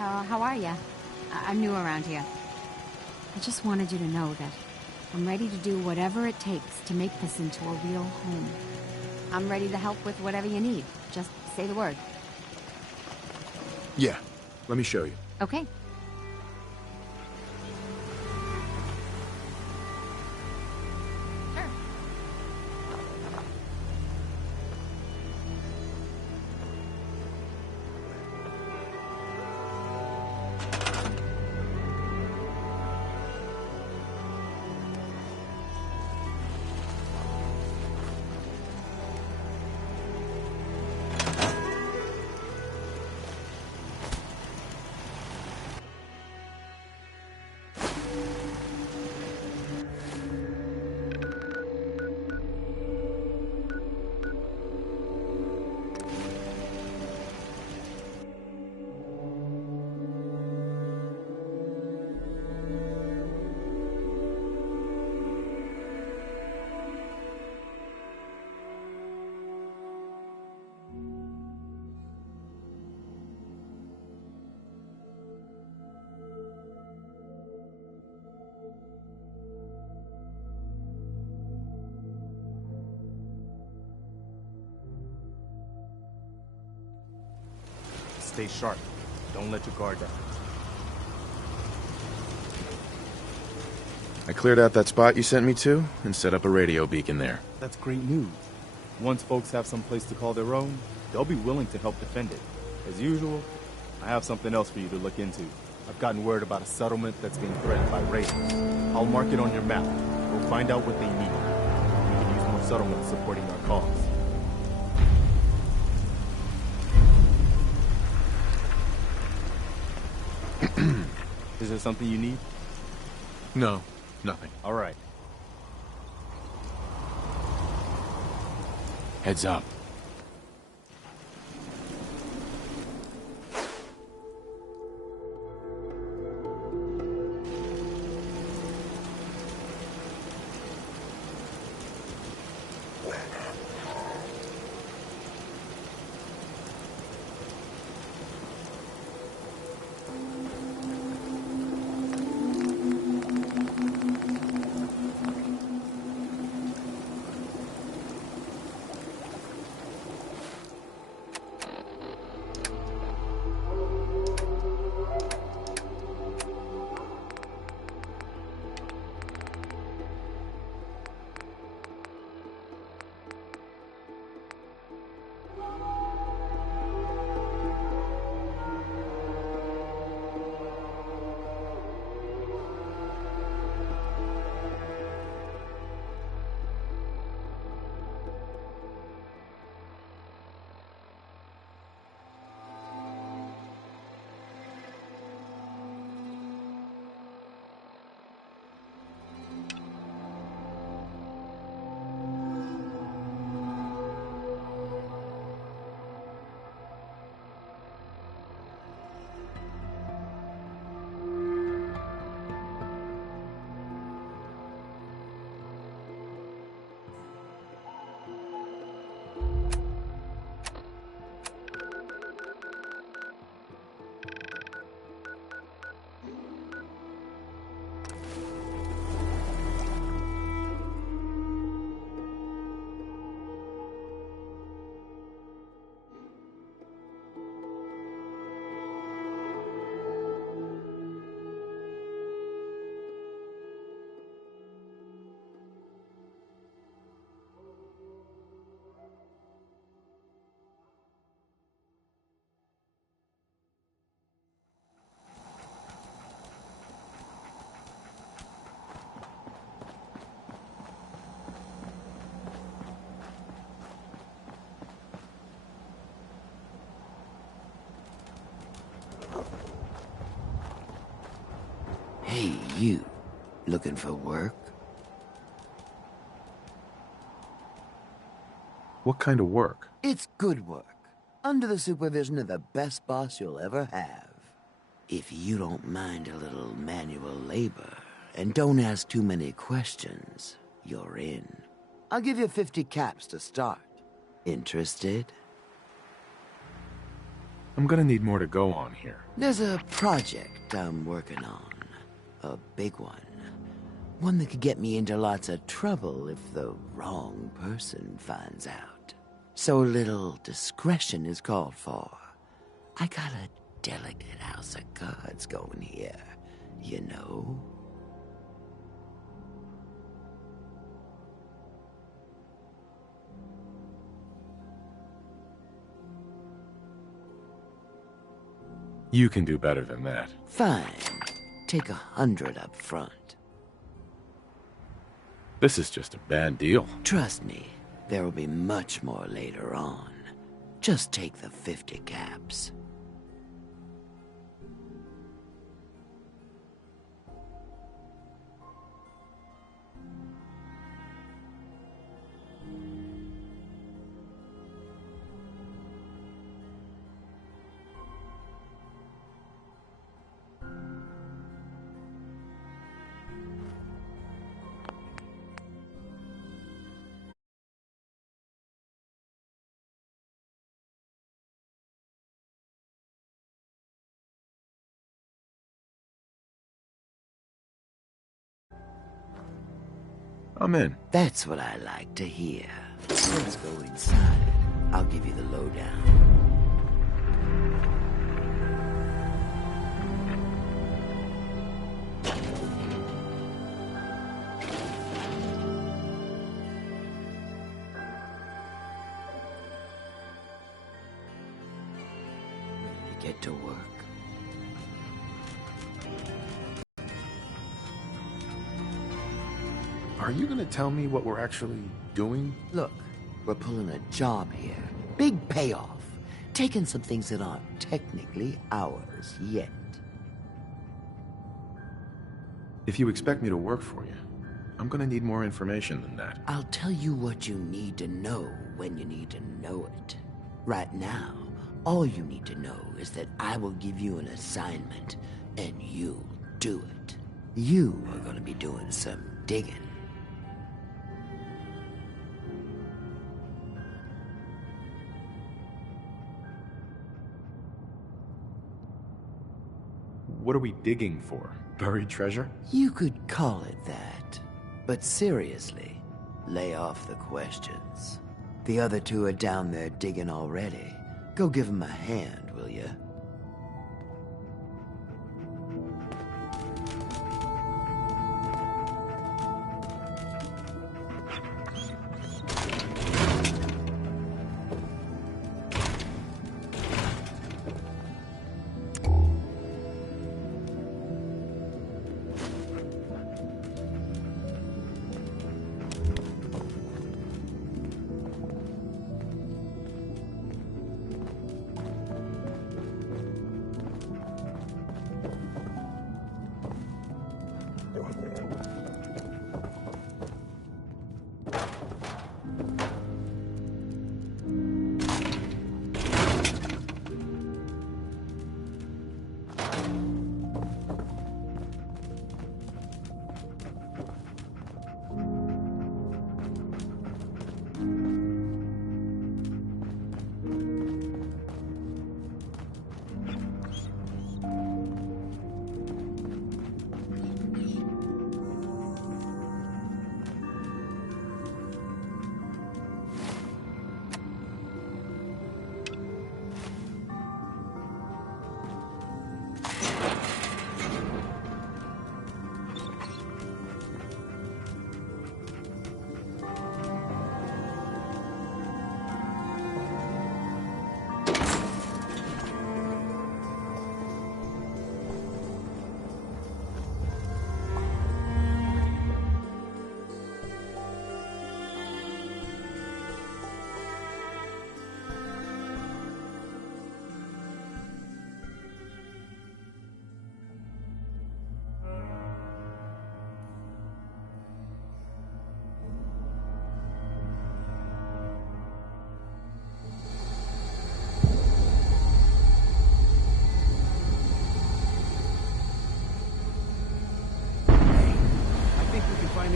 How are ya? I'm new around here. I just wanted you to know that I'm ready to do whatever it takes to make this into a real home. I'm ready to help with whatever you need. Just say the word. Yeah, let me show you. Okay. Stay sharp. Don't let your guard down. I cleared out that spot you sent me to and set up a radio beacon there. That's great news. Once folks have some place to call their own, they'll be willing to help defend it. As usual, I have something else for you to look into. I've gotten word about a settlement that's being threatened by raiders. I'll mark it on your map. We'll find out what they need. We can use more settlements supporting our cause. Is there something you need? No, nothing. All right. Heads up. Hey, you. Looking for work? What kind of work? It's good work. Under the supervision of the best boss you'll ever have. If you don't mind a little manual labor, and don't ask too many questions, you're in. I'll give you 50 caps to start. Interested? I'm gonna need more to go on here. There's a project I'm working on. A big one. One that could get me into lots of trouble if the wrong person finds out. So little discretion is called for. I got a delicate house of cards going here, you know? You can do better than that. Fine. Take 100 up front. This is just a bad deal. Trust me, there will be much more later on. Just take the 50 caps. I'm in. That's what I like to hear. Let's go inside. I'll give you the lowdown. Ready to get to work? Are you gonna tell me what we're actually doing? Look, we're pulling a job here. Big payoff. Taking some things that aren't technically ours yet. If you expect me to work for you, I'm gonna need more information than that. I'll tell you what you need to know when you need to know it. Right now, all you need to know is that I will give you an assignment, and you'll do it. You are gonna be doing some digging. What are we digging for? Buried treasure? You could call it that. But seriously, lay off the questions. The other two are down there digging already. Go give them a hand, will ya?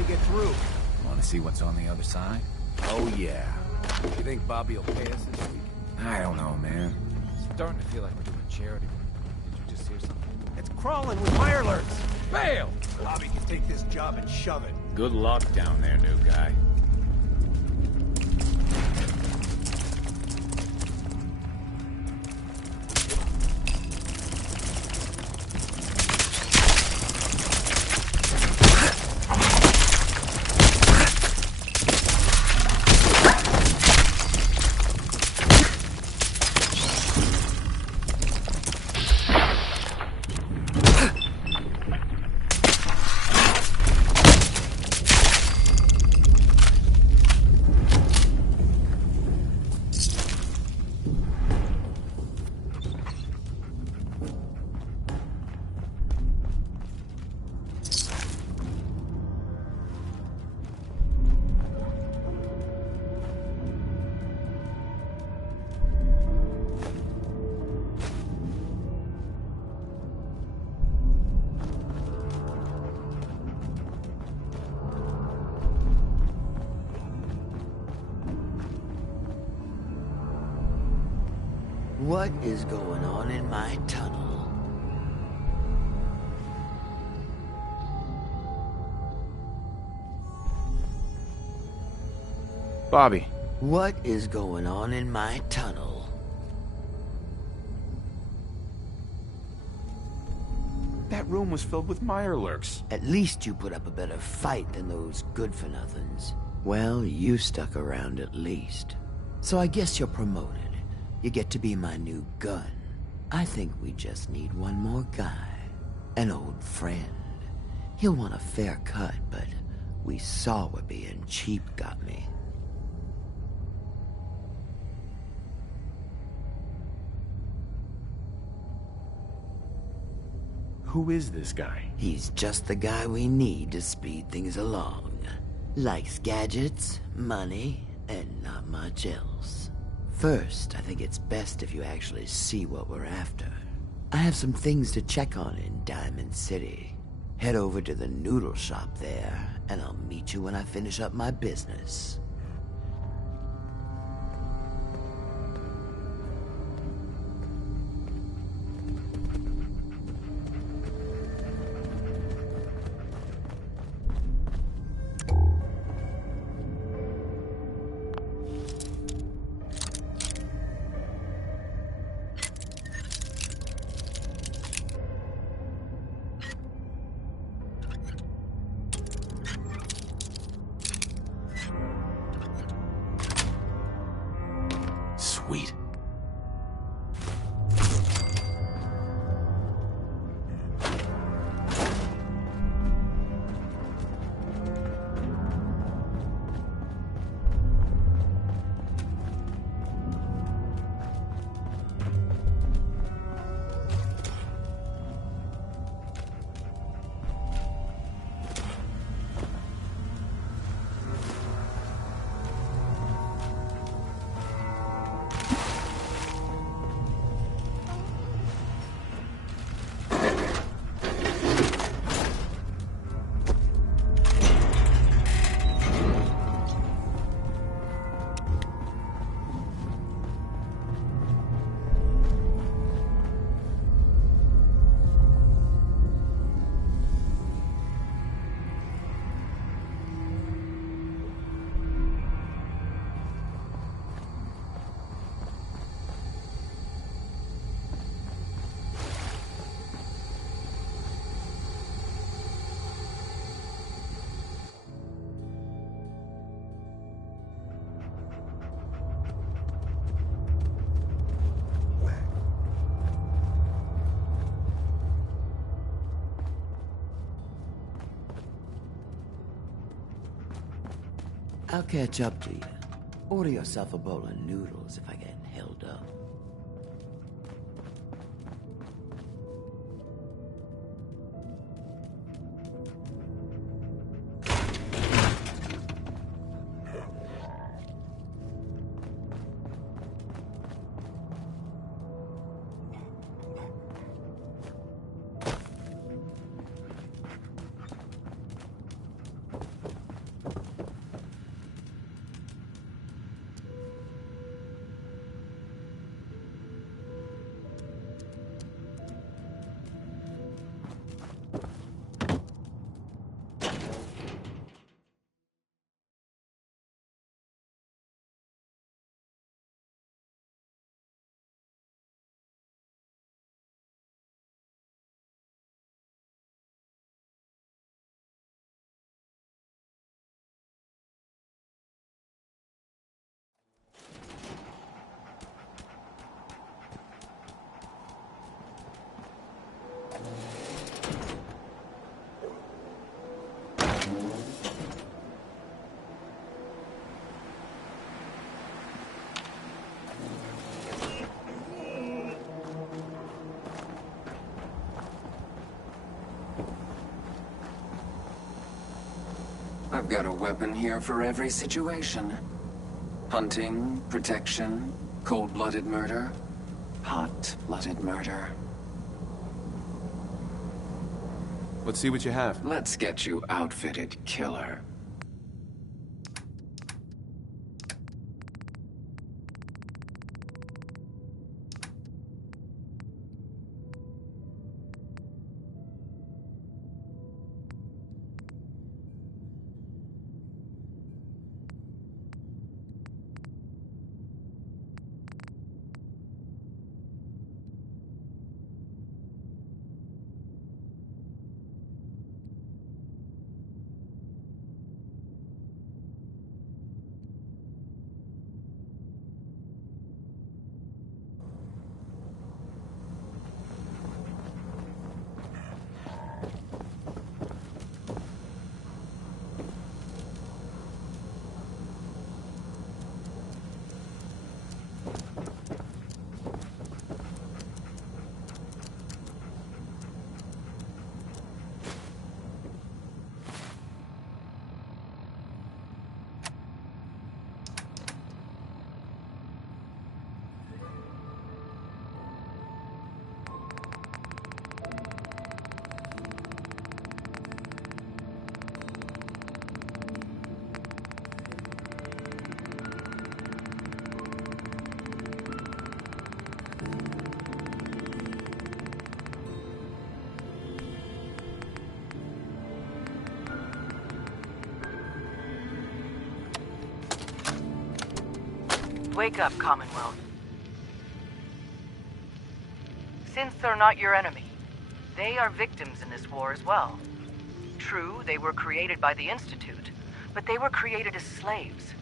Get through. Want to see what's on the other side? Oh, yeah. You think Bobby will pay us this week? I don't know, man. Starting to feel like we're doing charity work. Did you just hear something? It's crawling with mirelurks! Fail! Bobby can take this job and shove it. Good luck down there, new guy. What is going on in my tunnel? Bobby. What is going on in my tunnel? That room was filled with mirelurks. At least you put up a better fight than those good-for-nothings. Well, you stuck around at least. So I guess you're promoted. You get to be my new gun. I think we just need one more guy. An old friend. He'll want a fair cut, but we saw what being cheap got me. Who is this guy? He's just the guy we need to speed things along. Likes gadgets, money, and not much else. First, I think it's best if you actually see what we're after. I have some things to check on in Diamond City. Head over to the noodle shop there, and I'll meet you when I finish up my business. Sweet. I'll catch up to you. Order yourself a bowl of noodles if I get held up. I've got a weapon here for every situation. Hunting, protection, cold-blooded murder, hot-blooded murder. Let's see what you have. Let's get you outfitted, killer. Wake up, Commonwealth. Since they're not your enemy, they are victims in this war as well. True, they were created by the Institute, but they were created as slaves.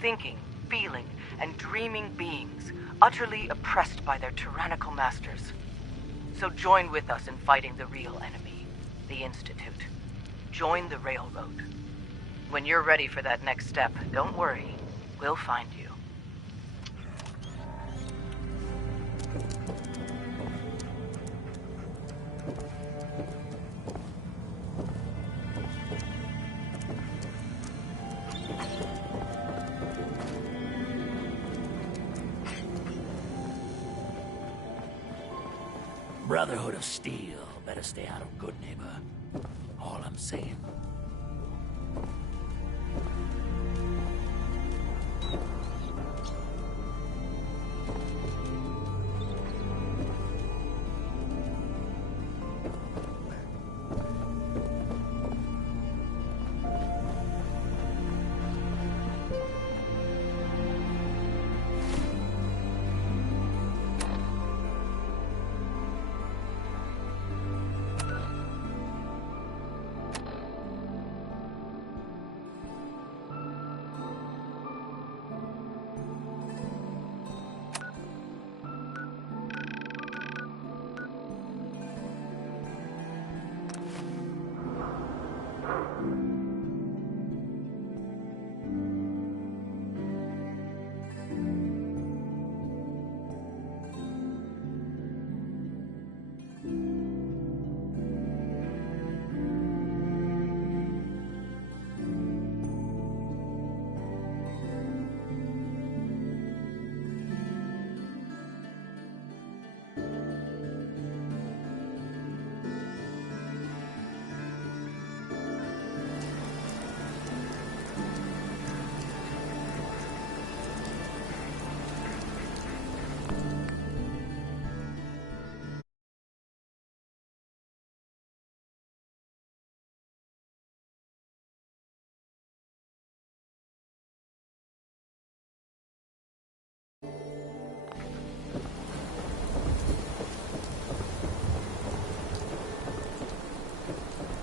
Thinking, feeling, and dreaming beings, utterly oppressed by their tyrannical masters. So join with us in fighting the real enemy, the Institute. Join the Railroad. When you're ready for that next step, don't worry, we'll find you. Brotherhood of Steel. Better stay out of Good Neighbor. All I'm saying.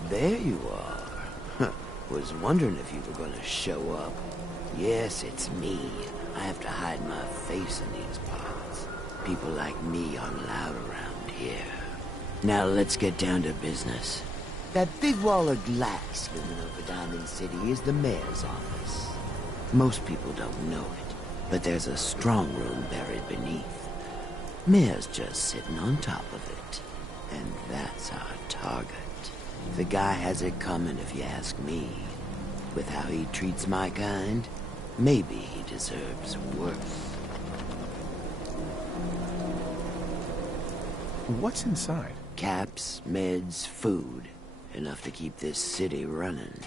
There you are. Was wondering if you were gonna show up. Yes, it's me. I have to hide my face in these parts. People like me aren't allowed around here. Now let's get down to business. That big wall of glass looming over Diamond City is the mayor's office. Most people don't know it, but there's a strong room buried beneath. Mayor's just sitting on top of it. And that's our target. The guy has it coming if you ask me. With how he treats my kind, maybe he deserves worse. What's inside? Caps, meds, food. Enough to keep this city running.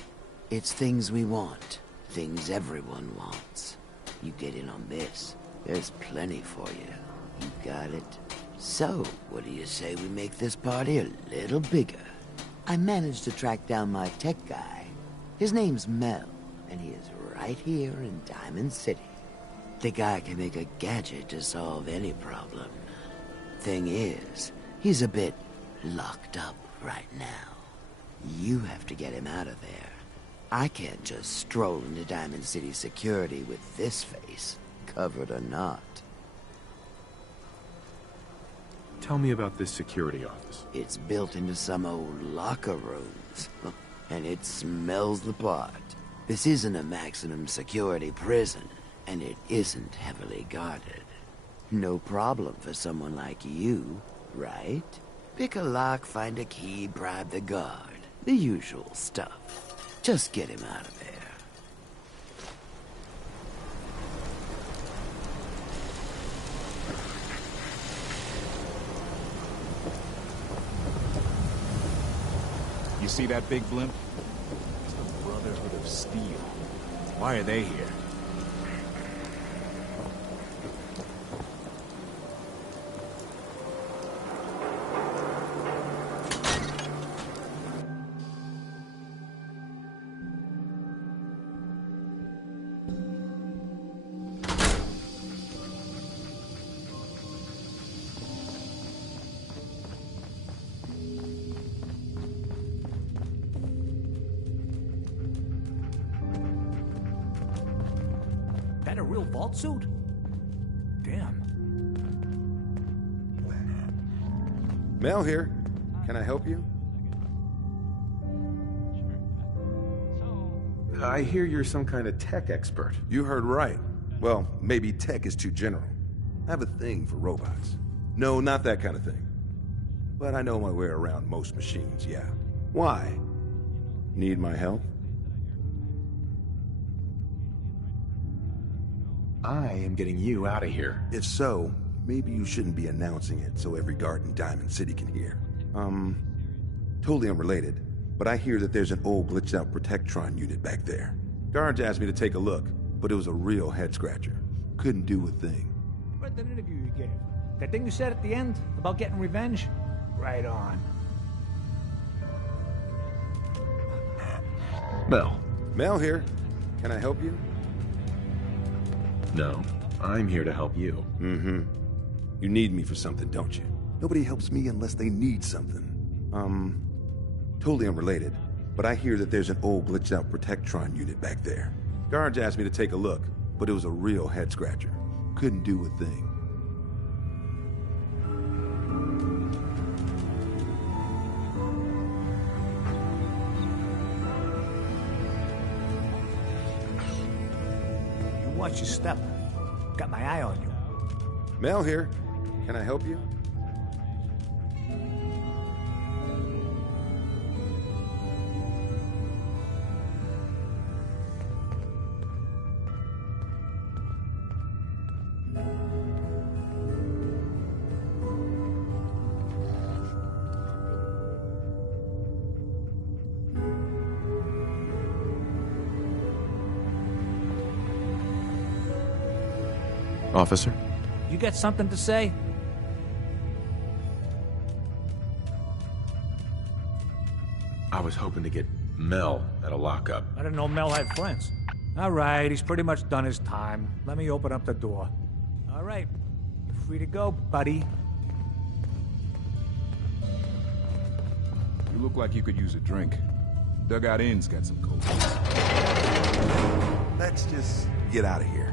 It's things we want. Things everyone wants. You get in on this, there's plenty for you. You got it? So, what do you say we make this party a little bigger? I managed to track down my tech guy. His name's Mel, and he is right here in Diamond City. The guy can make a gadget to solve any problem. Thing is, he's a bit locked up right now. You have to get him out of there. I can't just stroll into Diamond City security with this face, covered or not. Tell me about this security office. It's built into some old locker rooms, and it smells the part. This isn't a maximum security prison, and it isn't heavily guarded. No problem for someone like you, right? Pick a lock, find a key, bribe the guard. The usual stuff. Just get him out of there. You see that big blimp? It's the Brotherhood of Steel. Why are they here? That a real vault suit? Damn. Mel here. Can I help you? I hear you're some kind of tech expert. You heard right. Well, maybe tech is too general. I have a thing for robots. No, not that kind of thing. But I know my way around most machines, yeah. Why? Need my help? I am getting you out of here. If so, maybe you shouldn't be announcing it so every guard in Diamond City can hear. Totally unrelated, but I hear that there's an old glitched out Protectron unit back there. Guards asked me to take a look, but it was a real head-scratcher. Couldn't do a thing. Read that interview you gave. That thing you said at the end about getting revenge? Right on. Mel. Mel here. Can I help you? No, I'm here to help you. Mm-hmm. You need me for something, don't you? Nobody helps me unless they need something. Totally unrelated, but I hear that there's an old glitched out Protectron unit back there. Guards asked me to take a look, but it was a real head-scratcher. Couldn't do a thing. You watch your step. Got my eye on you. Mel here. Can I help you? Officer? You got something to say? I was hoping to get Mel at a lockup. I didn't know Mel had friends. All right, he's pretty much done his time. Let me open up the door. All right, you're free to go, buddy. You look like you could use a drink. Dugout Inn's got some cold. Let's just get out of here.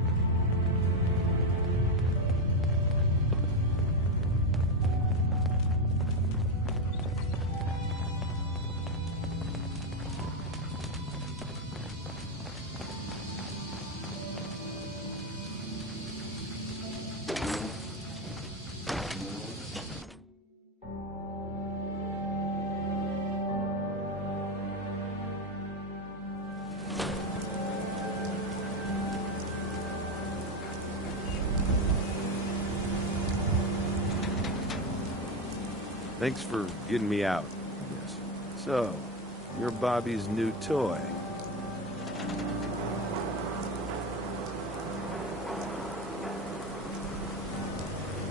Thanks for getting me out, I guess. So, you're Bobby's new toy.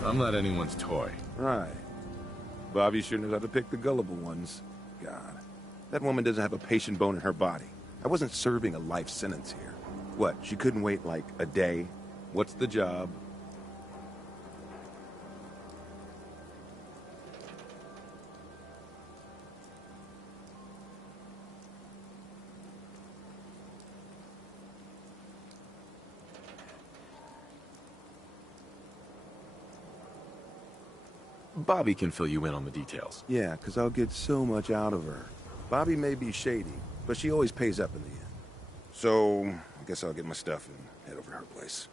I'm not anyone's toy. Right. Bobby sure knows how to pick the gullible ones. God. That woman doesn't have a patient bone in her body. I wasn't serving a life sentence here. What, she couldn't wait like a day? What's the job? Bobby can fill you in on the details. Yeah, because I'll get so much out of her. Bobby may be shady, but she always pays up in the end. So, I guess I'll get my stuff and head over to her place.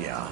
Yeah.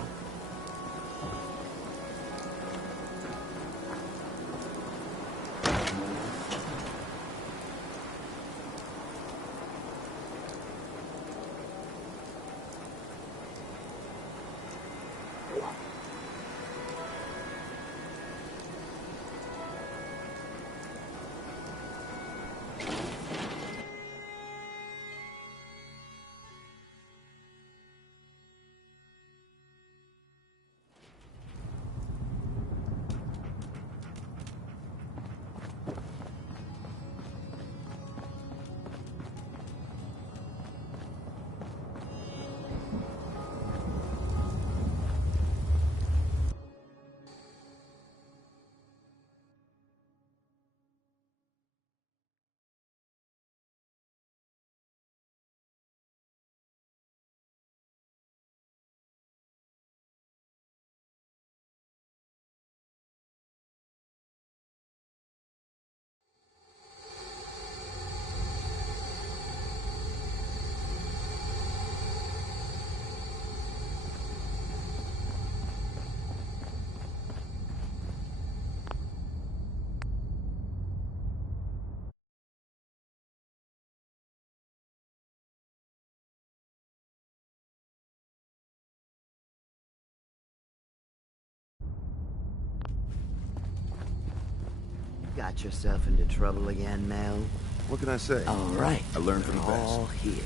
Got yourself into trouble again, Mel? What can I say? All right. I learned from the best. All here.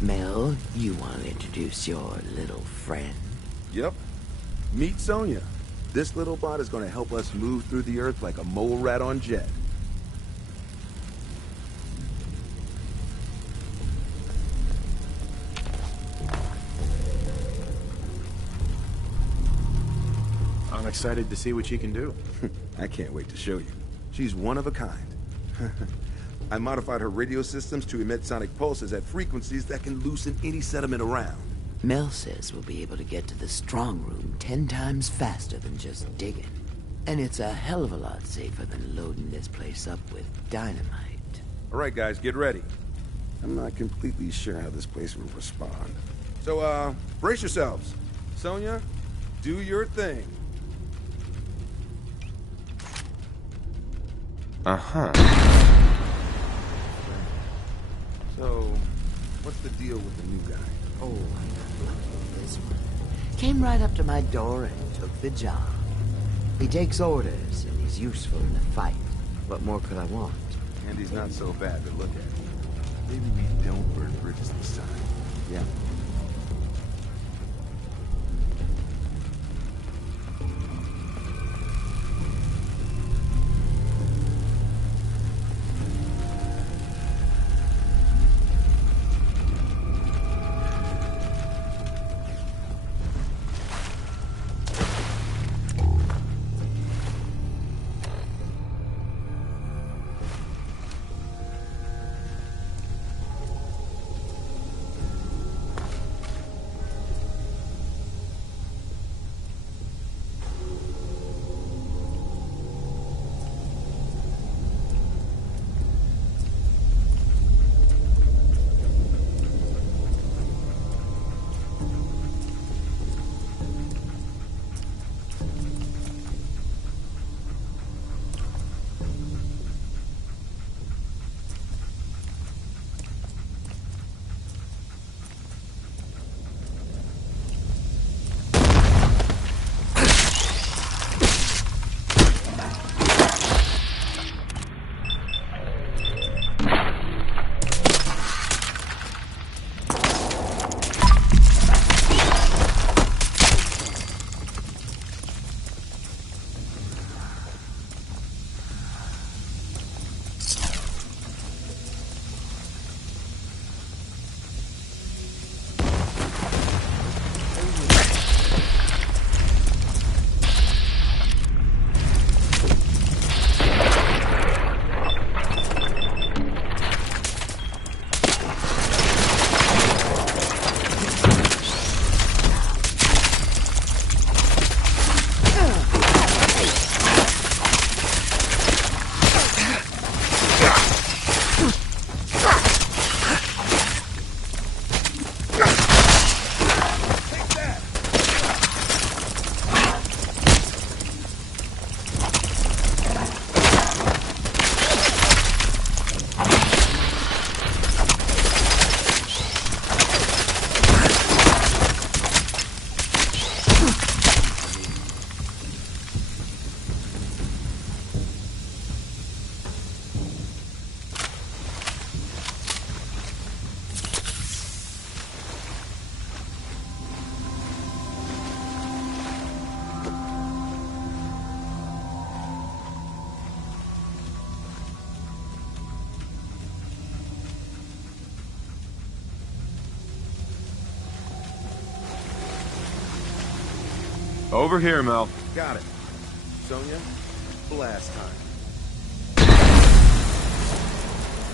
Mel, you want to introduce your little friend? Yep. Meet Sonya. This little bot is going to help us move through the earth like a mole rat on jet. I'm excited to see what she can do. I can't wait to show you. She's one of a kind. I modified her radio systems to emit sonic pulses at frequencies that can loosen any sediment around. Mel says we'll be able to get to the strong room 10 times faster than just digging. And it's a hell of a lot safer than loading this place up with dynamite. All right, guys, get ready. I'm not completely sure how this place will respond. So, brace yourselves. Sonya, do your thing. Uh-huh. So, what's the deal with the new guy? Oh, I'm not lucky with this one. Came right up to my door and took the job. He takes orders, and he's useful in the fight. What more could I want? And he's not so bad to look at. Maybe we don't burn bridges this time. Yeah. Over here, Mel. Got it. Sonia, blast time.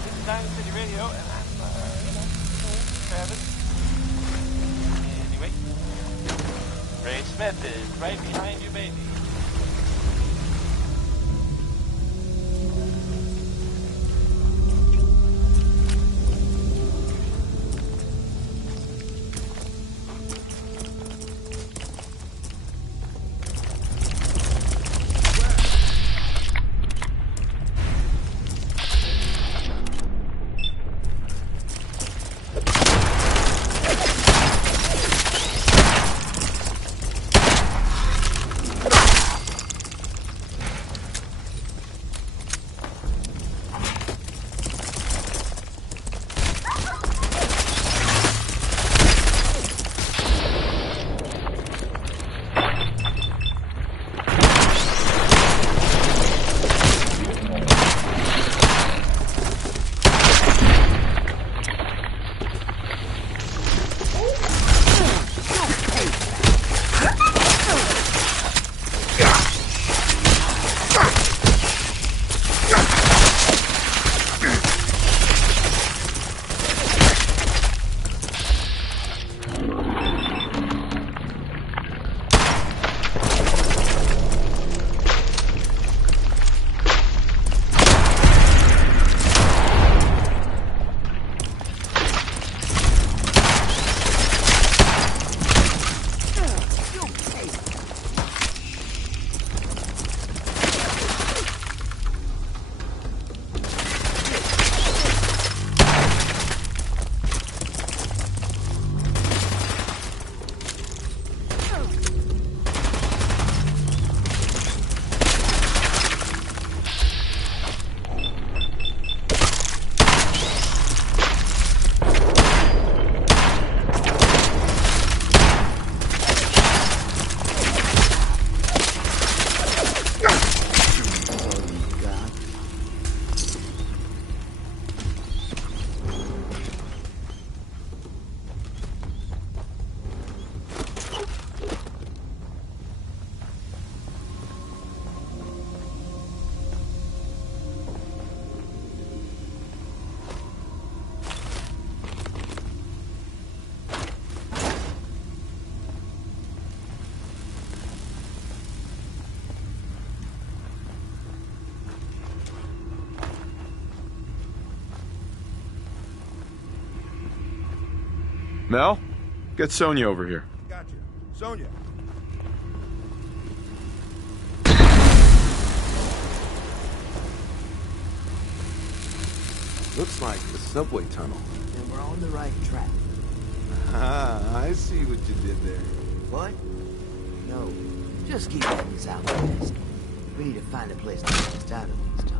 This is Diamond City Radio, and I'm, Travis. Anyway, Ray Smith is right behind you, baby. Mel, get Sonia over here. Gotcha. Sonia. Looks like the subway tunnel. And we're on the right track. Ah, I see what you did there. What? No, just keep things out west. We need to find a place to get us out of these tunnels.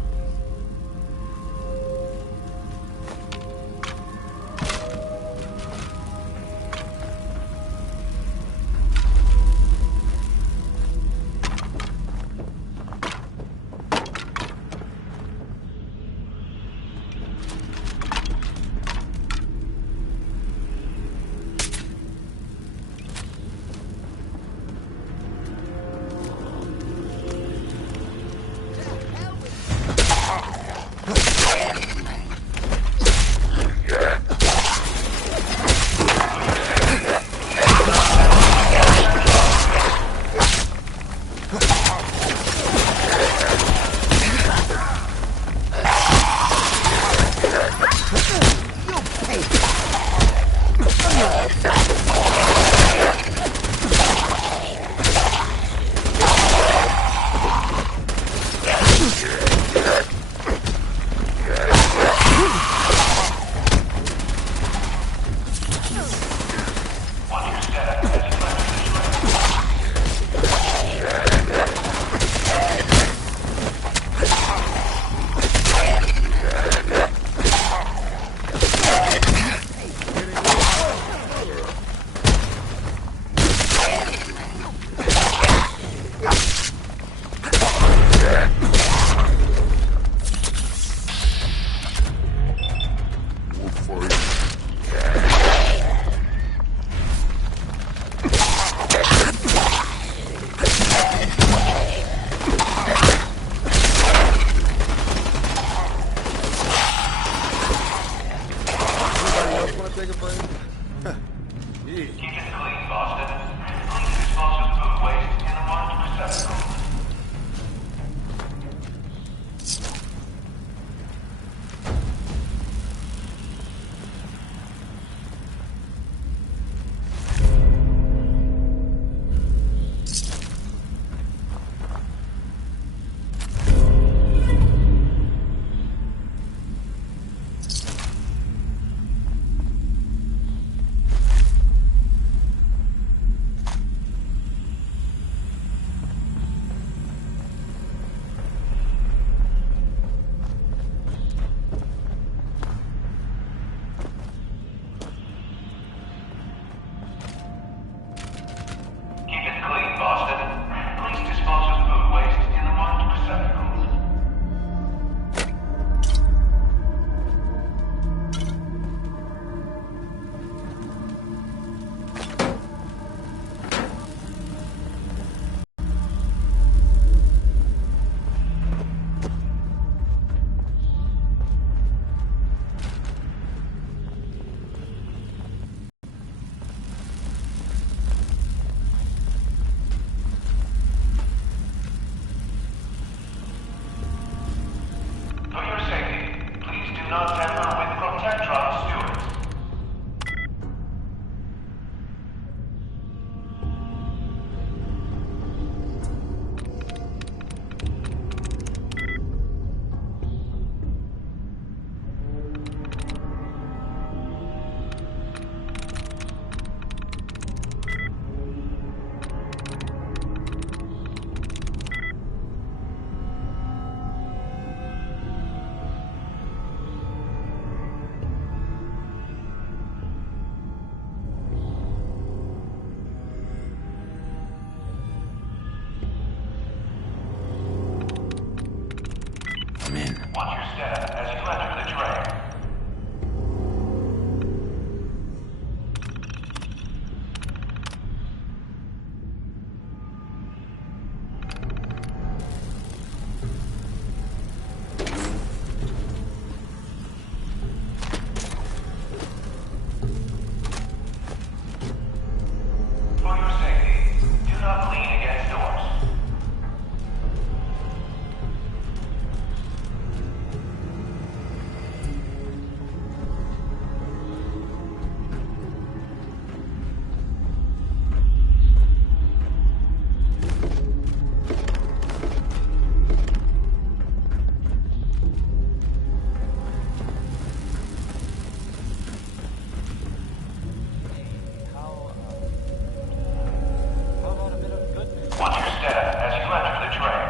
step as you enter the train. For your safety, do not lean against doors. Watch your step as you enter the train.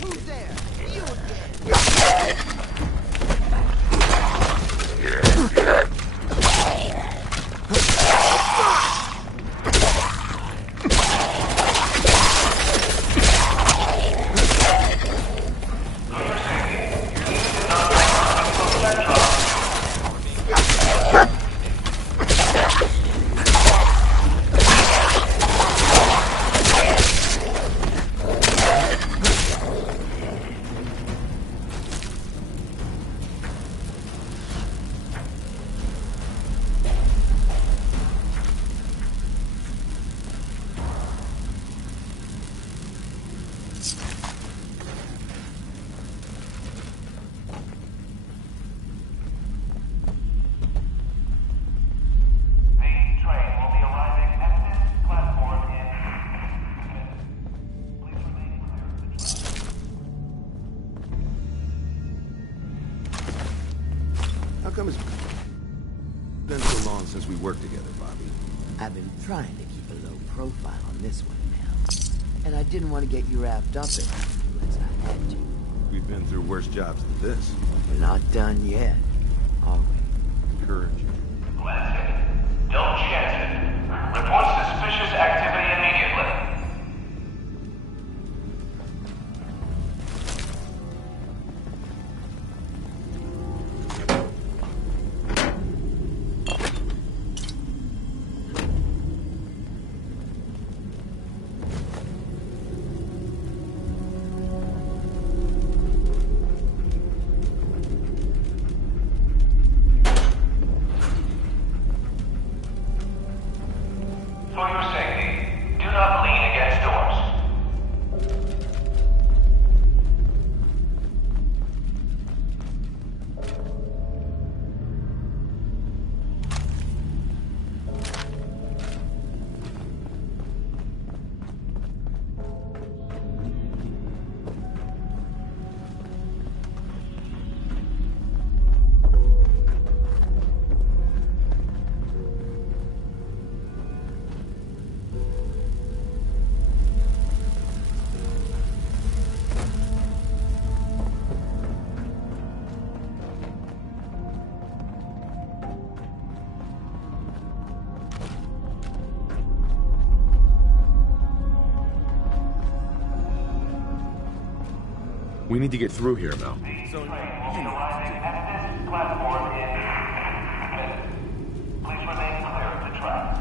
Who's there? You again. How come it's been so long since we worked together, Bobby? I've been trying to keep a low profile on this one now. And I didn't want to get you wrapped up in it unless I had to. We've been through worse jobs than this. We're not done yet, are we? Encouraging. Don't chance it. Report suspicious activity immediately. For your safety, do not lean against doors. We need to get through here, Mel. So, platform in please remain clear of the track.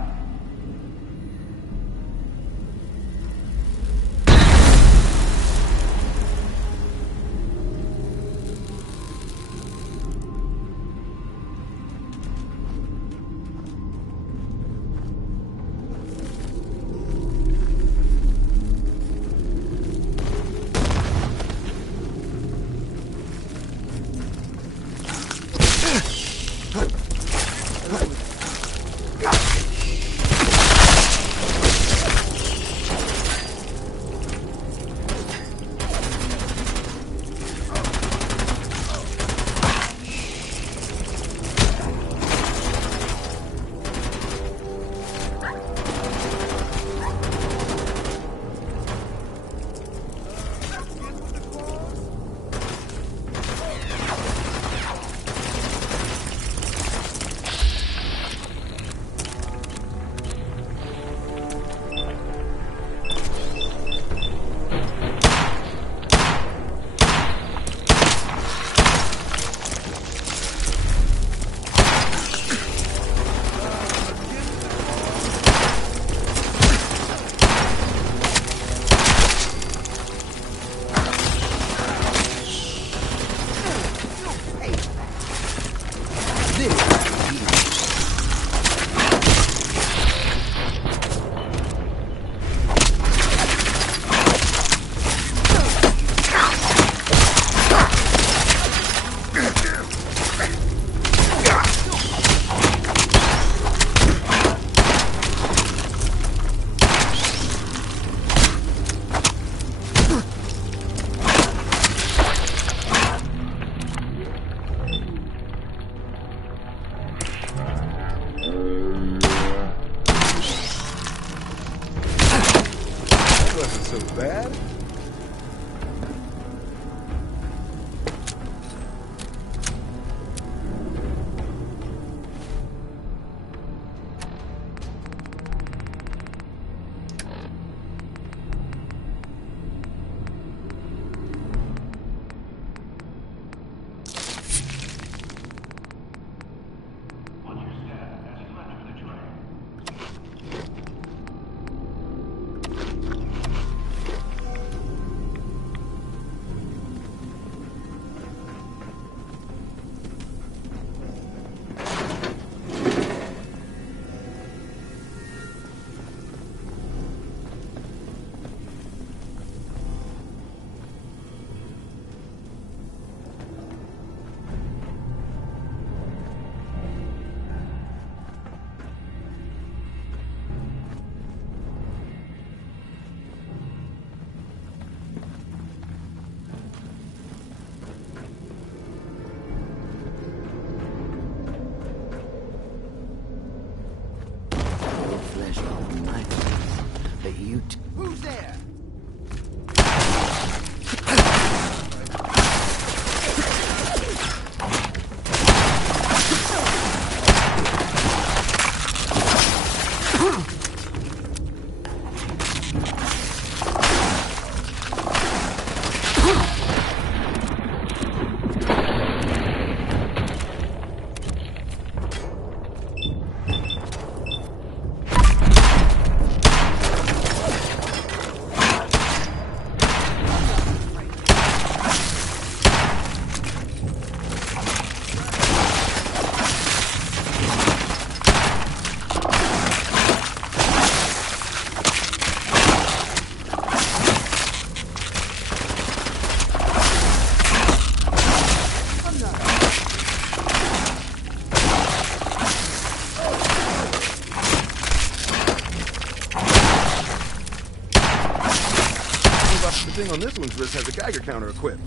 thing on this one's wrist has a Geiger counter equipped.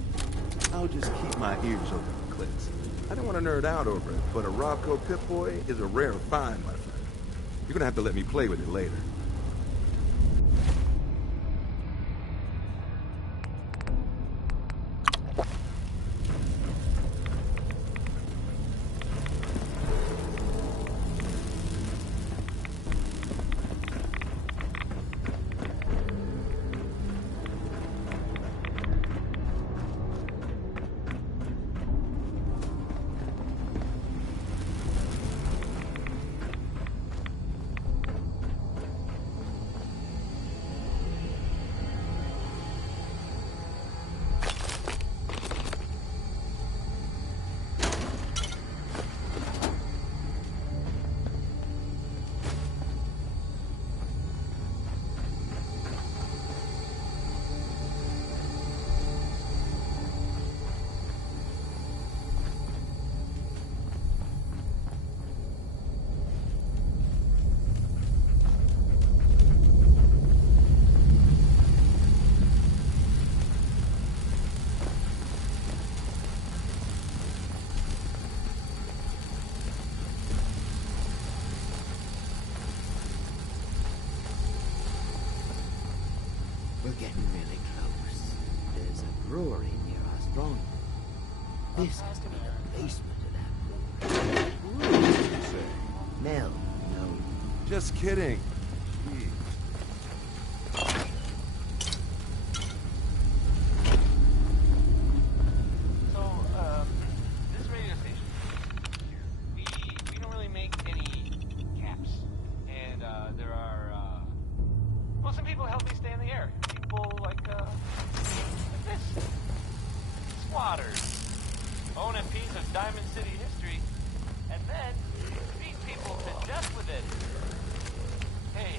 I'll just keep my ears open for clicks. I don't want to nerd out over it, but a Robco Pip-Boy is a rare find, my friend. You're gonna have to let me play with it later. We're getting really close. There's a brewery near our stronghold. This has to be the basement of that brewery. Mel, no. Just kidding. So, this radio station, we don't really make any caps. And, there are, well, some people help me stay in the air. People like this. Squatters. Own a piece of Diamond City history, and then beat people to death with it. Hey,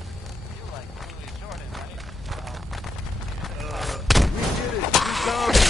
you like Louis Jordan, right? We did it! We found it!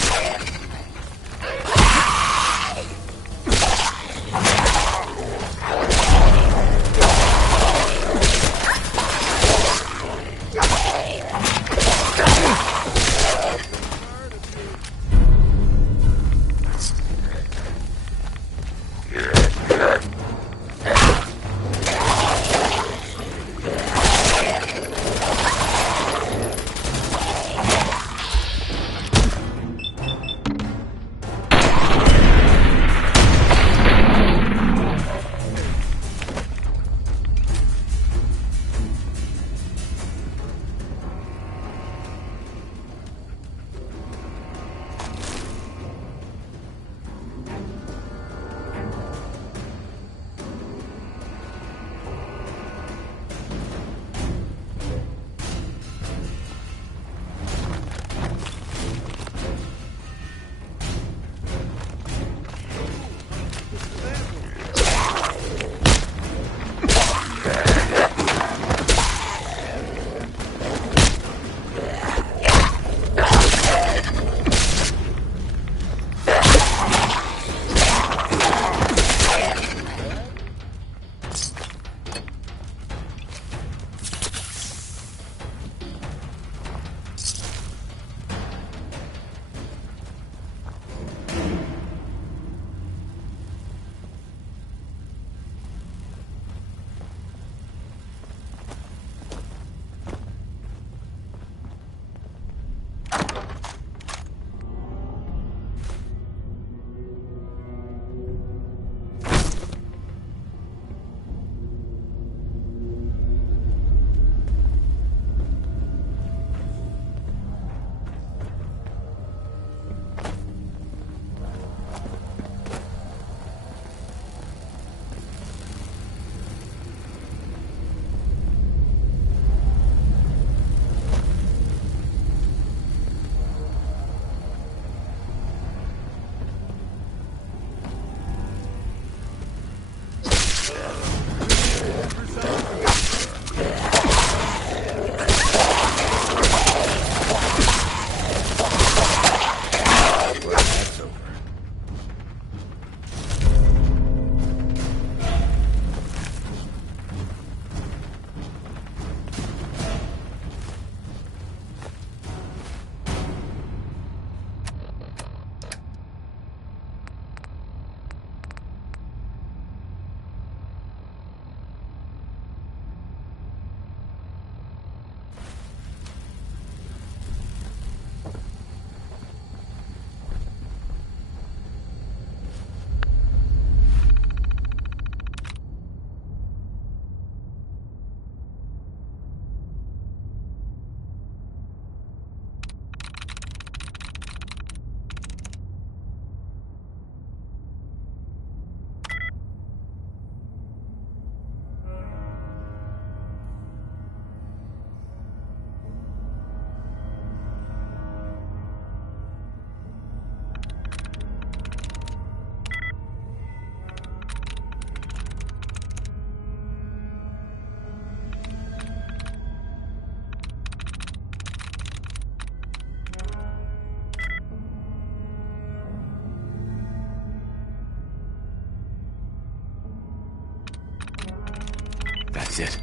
exit.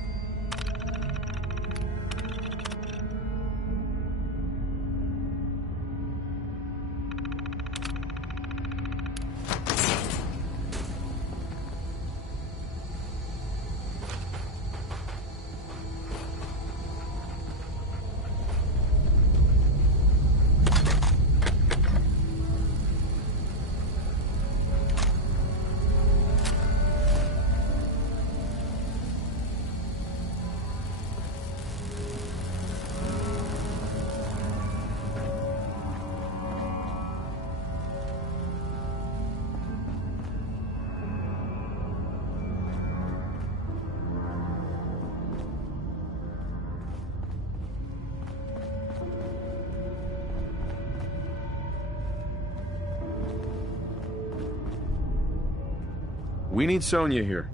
We need Sonya here.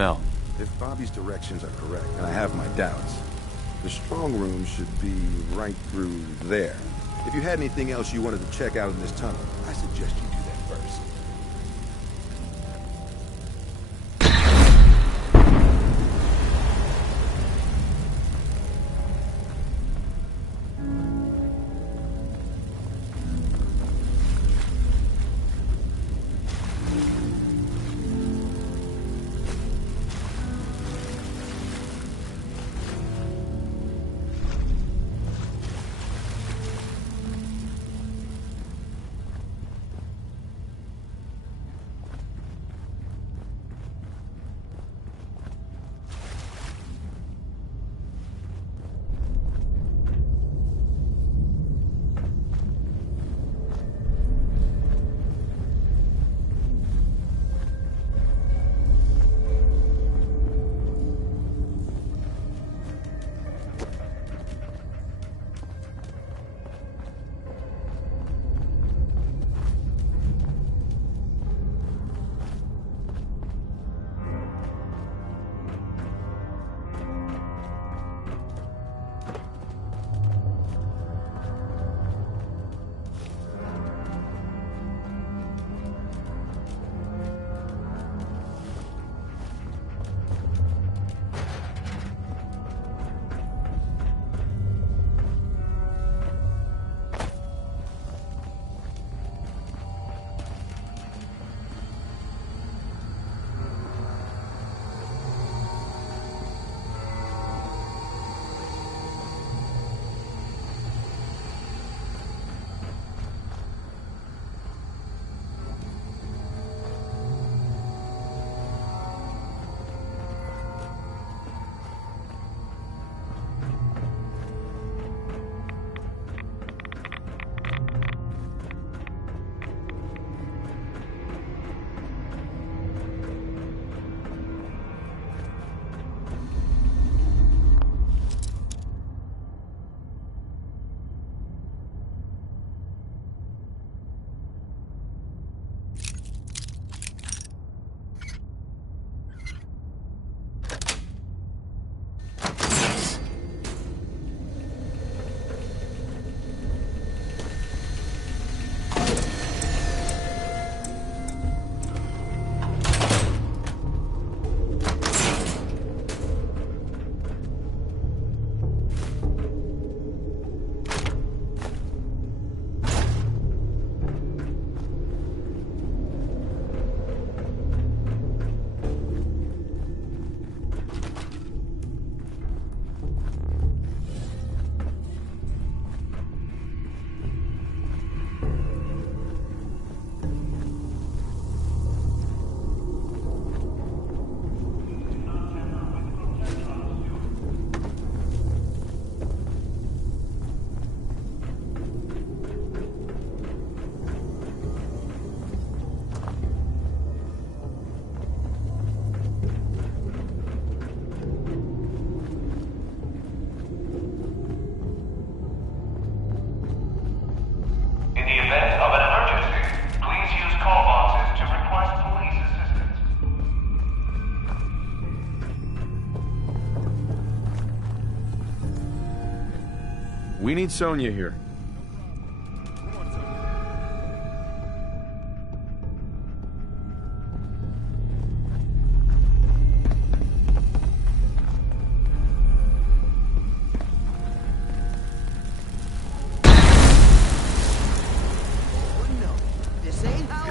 Mel. If Bobby's directions are correct, and I have my doubts, the strong room should be right through there. If you had anything else you wanted to check out in this tunnel, I suggest you do that first. We need Sonya here. This ain't how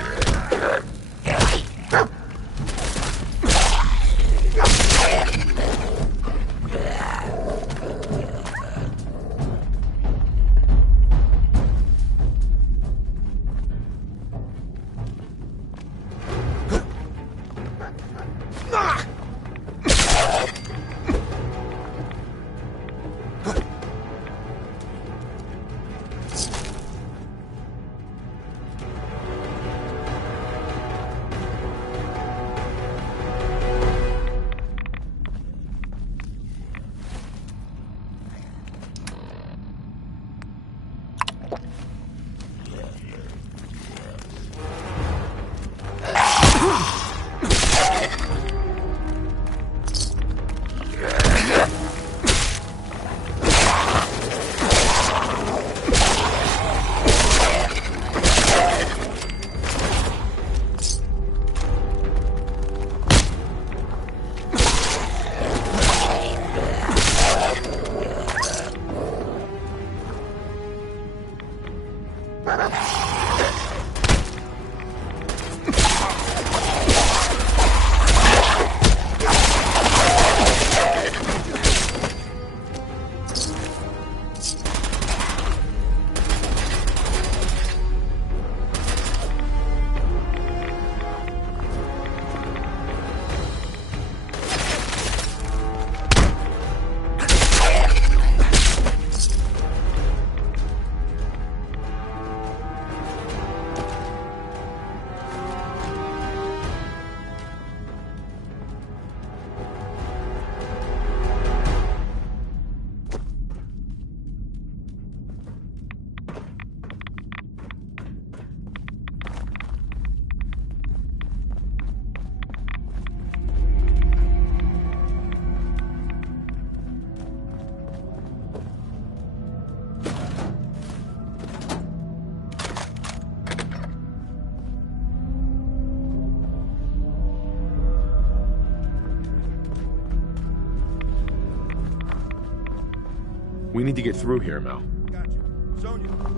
We need to get through here, Mel. Gotcha. Sonya.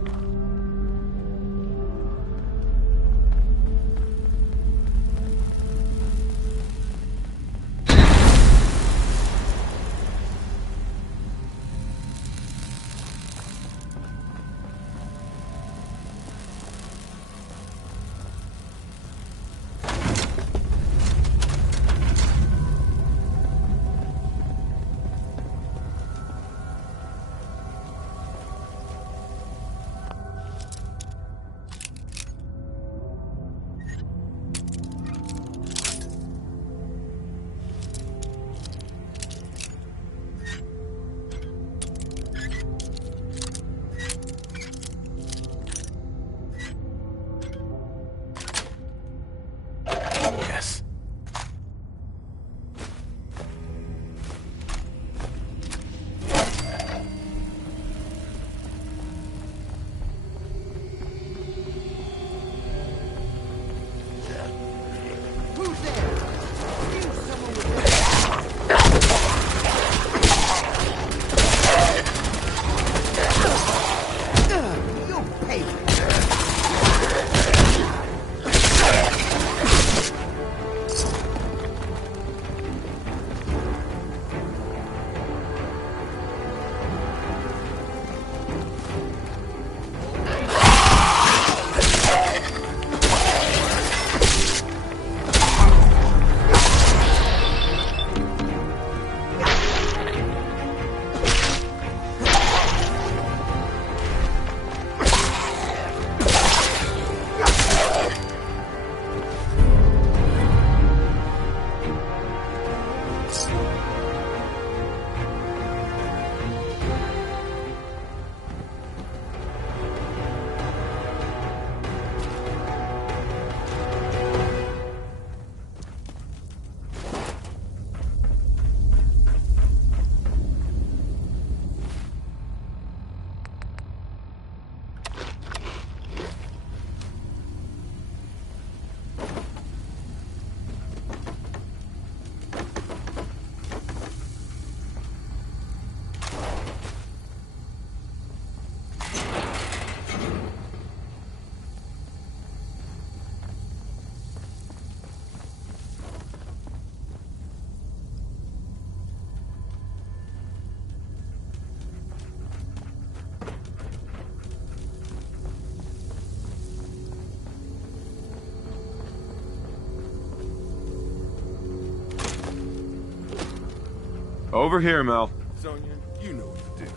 Over here, Mel. Sonya, you know what to do.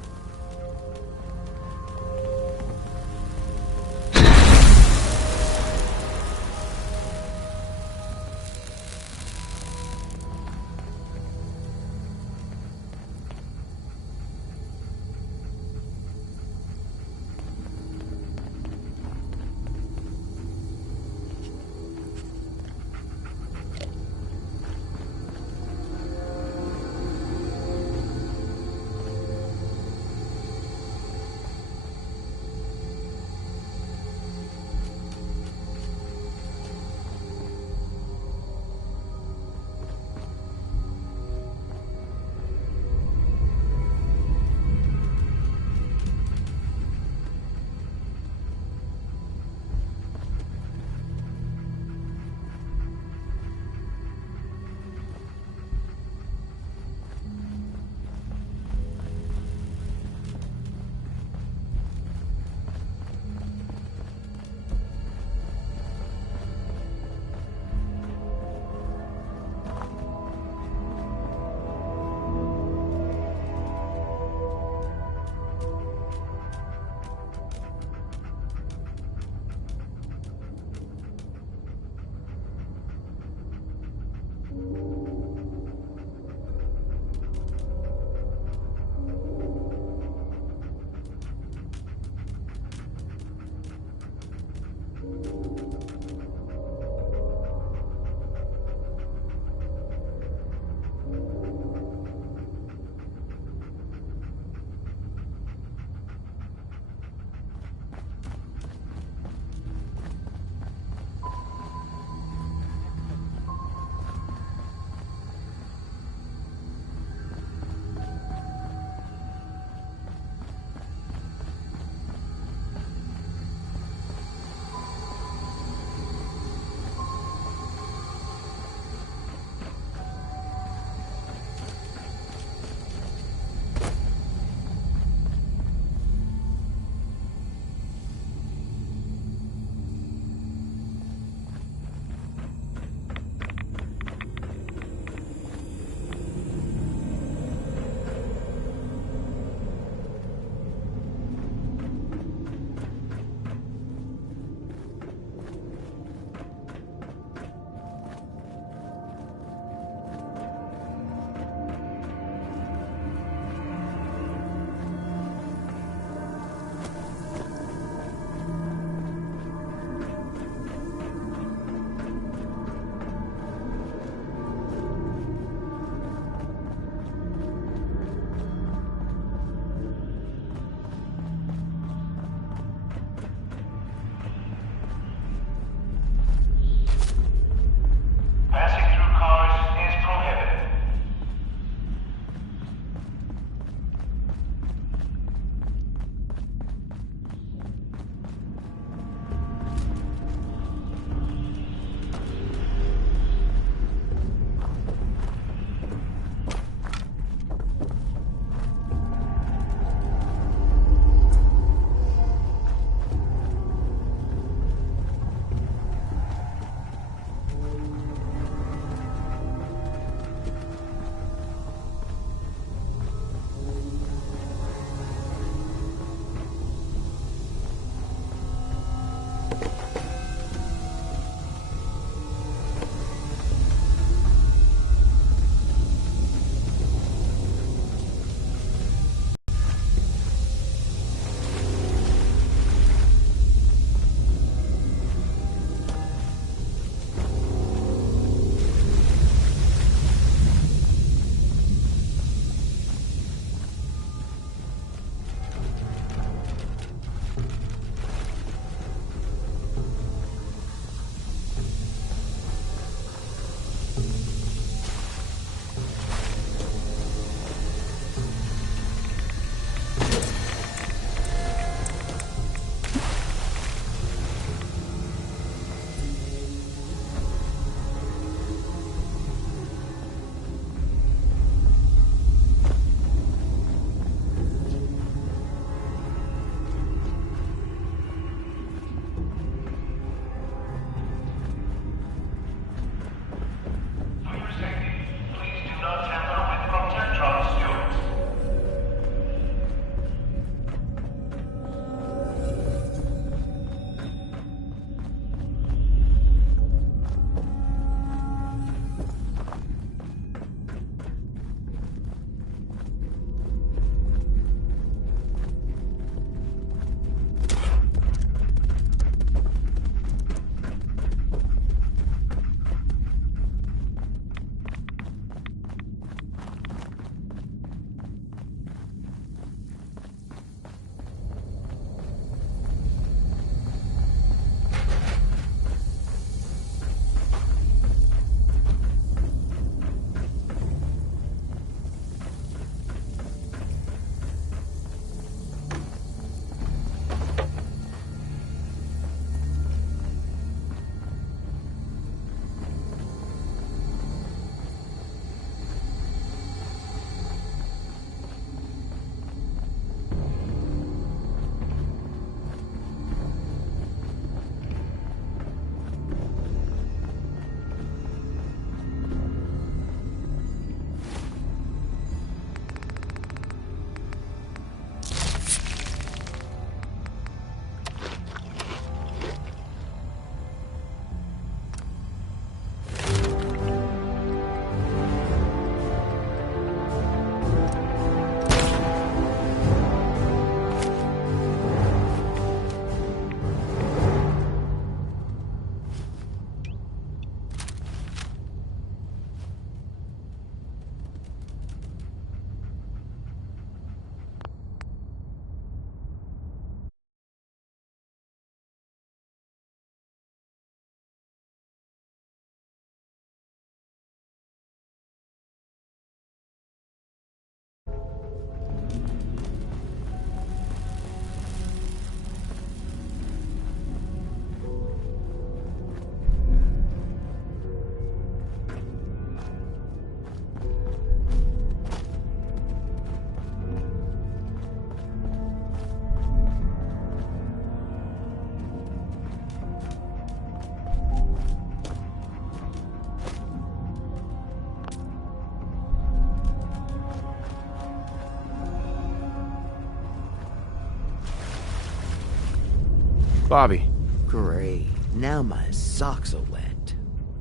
Bobby. Great. Now my socks are wet.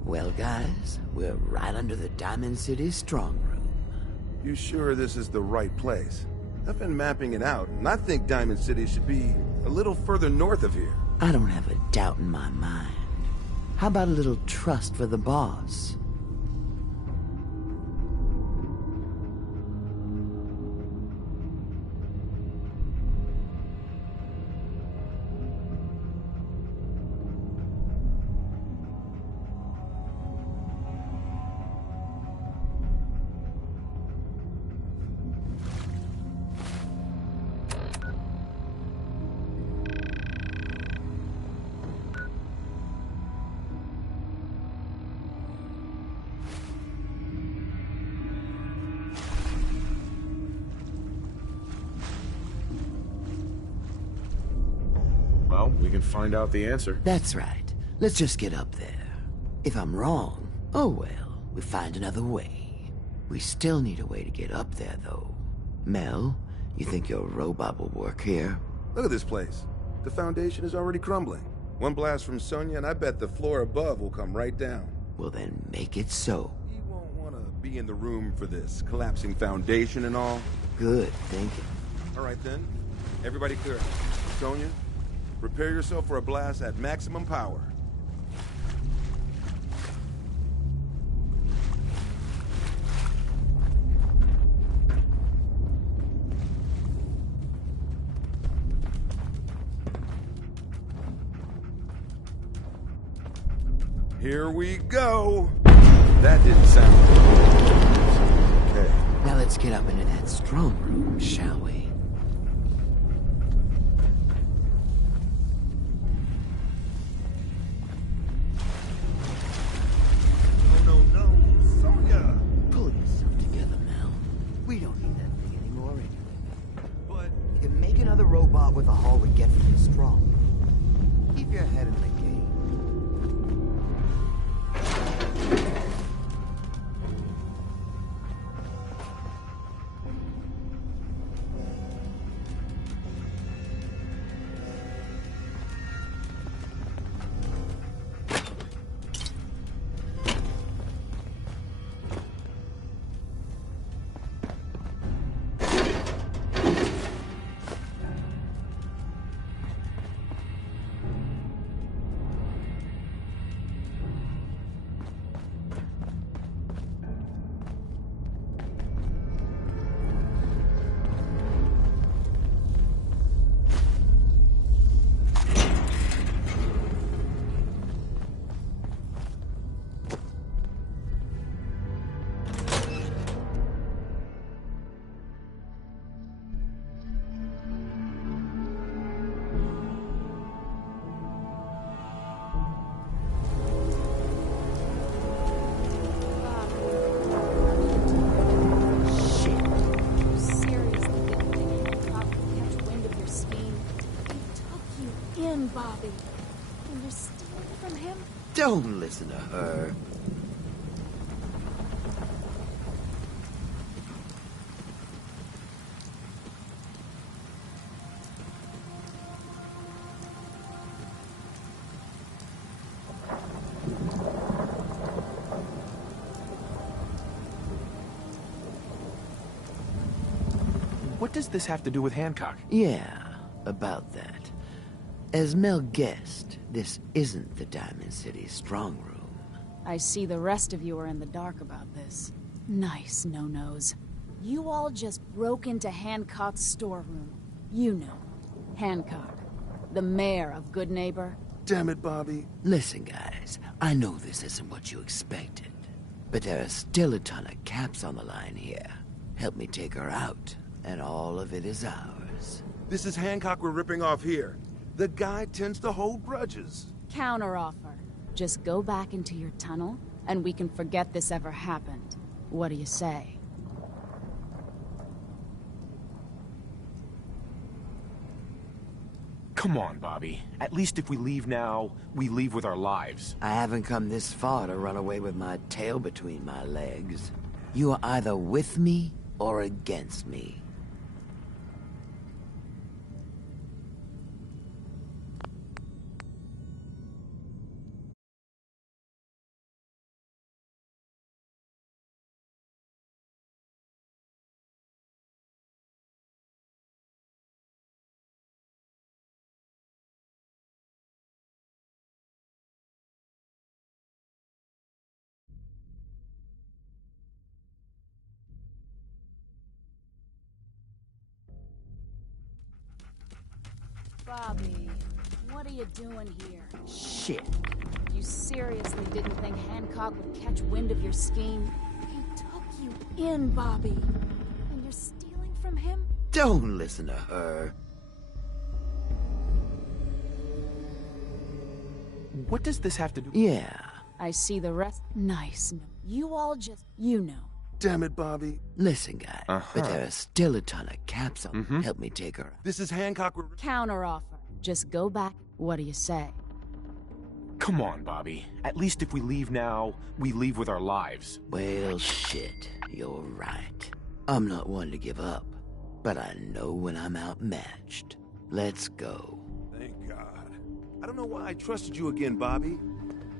Well, guys, we're right under the Diamond City strong room. You sure this is the right place? I've been mapping it out, and I think Diamond City should be a little further north of here. I don't have a doubt in my mind. How about a little trust for the boss? Well, we can find out the answer. That's right. Let's just get up there. If I'm wrong, oh well, we find another way. We still need a way to get up there, though. Mel, you think your robot will work here? Look at this place. The foundation is already crumbling. One blast from Sonya, and I bet the floor above will come right down. Well, then make it so. You won't want to be in the room for this collapsing foundation and all. Good thinking. All right, then. Everybody clear. Sonya, prepare yourself for a blast at maximum power. Here we go. That didn't sound good. Okay. Now let's get up into that strong room, shall we? No, Sonya! Pull yourself together, Mel. We don't need that thing anymore anyway. But you can make another robot with a hull we get from the strong room. Keep your head in the game. Bobby. And you're stealing from him? Don't listen to her. What does this have to do with Hancock? Yeah, about that. As Mel guessed, this isn't the Diamond City strong room. I see the rest of you are in the dark about this. Nice no-nos. You all just broke into Hancock's storeroom. You know, Hancock, the mayor of Good Neighbor. Damn it, Bobby. Listen, guys, I know this isn't what you expected, but there are still a ton of caps on the line here. Help me take her out, and all of it is ours. This is Hancock we're ripping off here. The guy tends to hold grudges. Counteroffer. Just go back into your tunnel, and we can forget this ever happened. What do you say? Come on, Bobby. At least if we leave now, we leave with our lives. I haven't come this far to run away with my tail between my legs. You are either with me or against me. Bobby, what are you doing here? Shit. You seriously didn't think Hancock would catch wind of your scheme? He took you in, Bobby. And you're stealing from him? Don't listen to her. What does this have to do? Yeah. I see the rest. Nice. You all just... You know. Damn it, Bobby. Listen, guy. But there are still a ton of caps on. Help me take her. This is Hancock. Counteroffer. Just go back. What do you say? Come on, Bobby. At least if we leave now, we leave with our lives. Well, shit. You're right. I'm not one to give up. But I know when I'm outmatched. Let's go. Thank God. I don't know why I trusted you again, Bobby.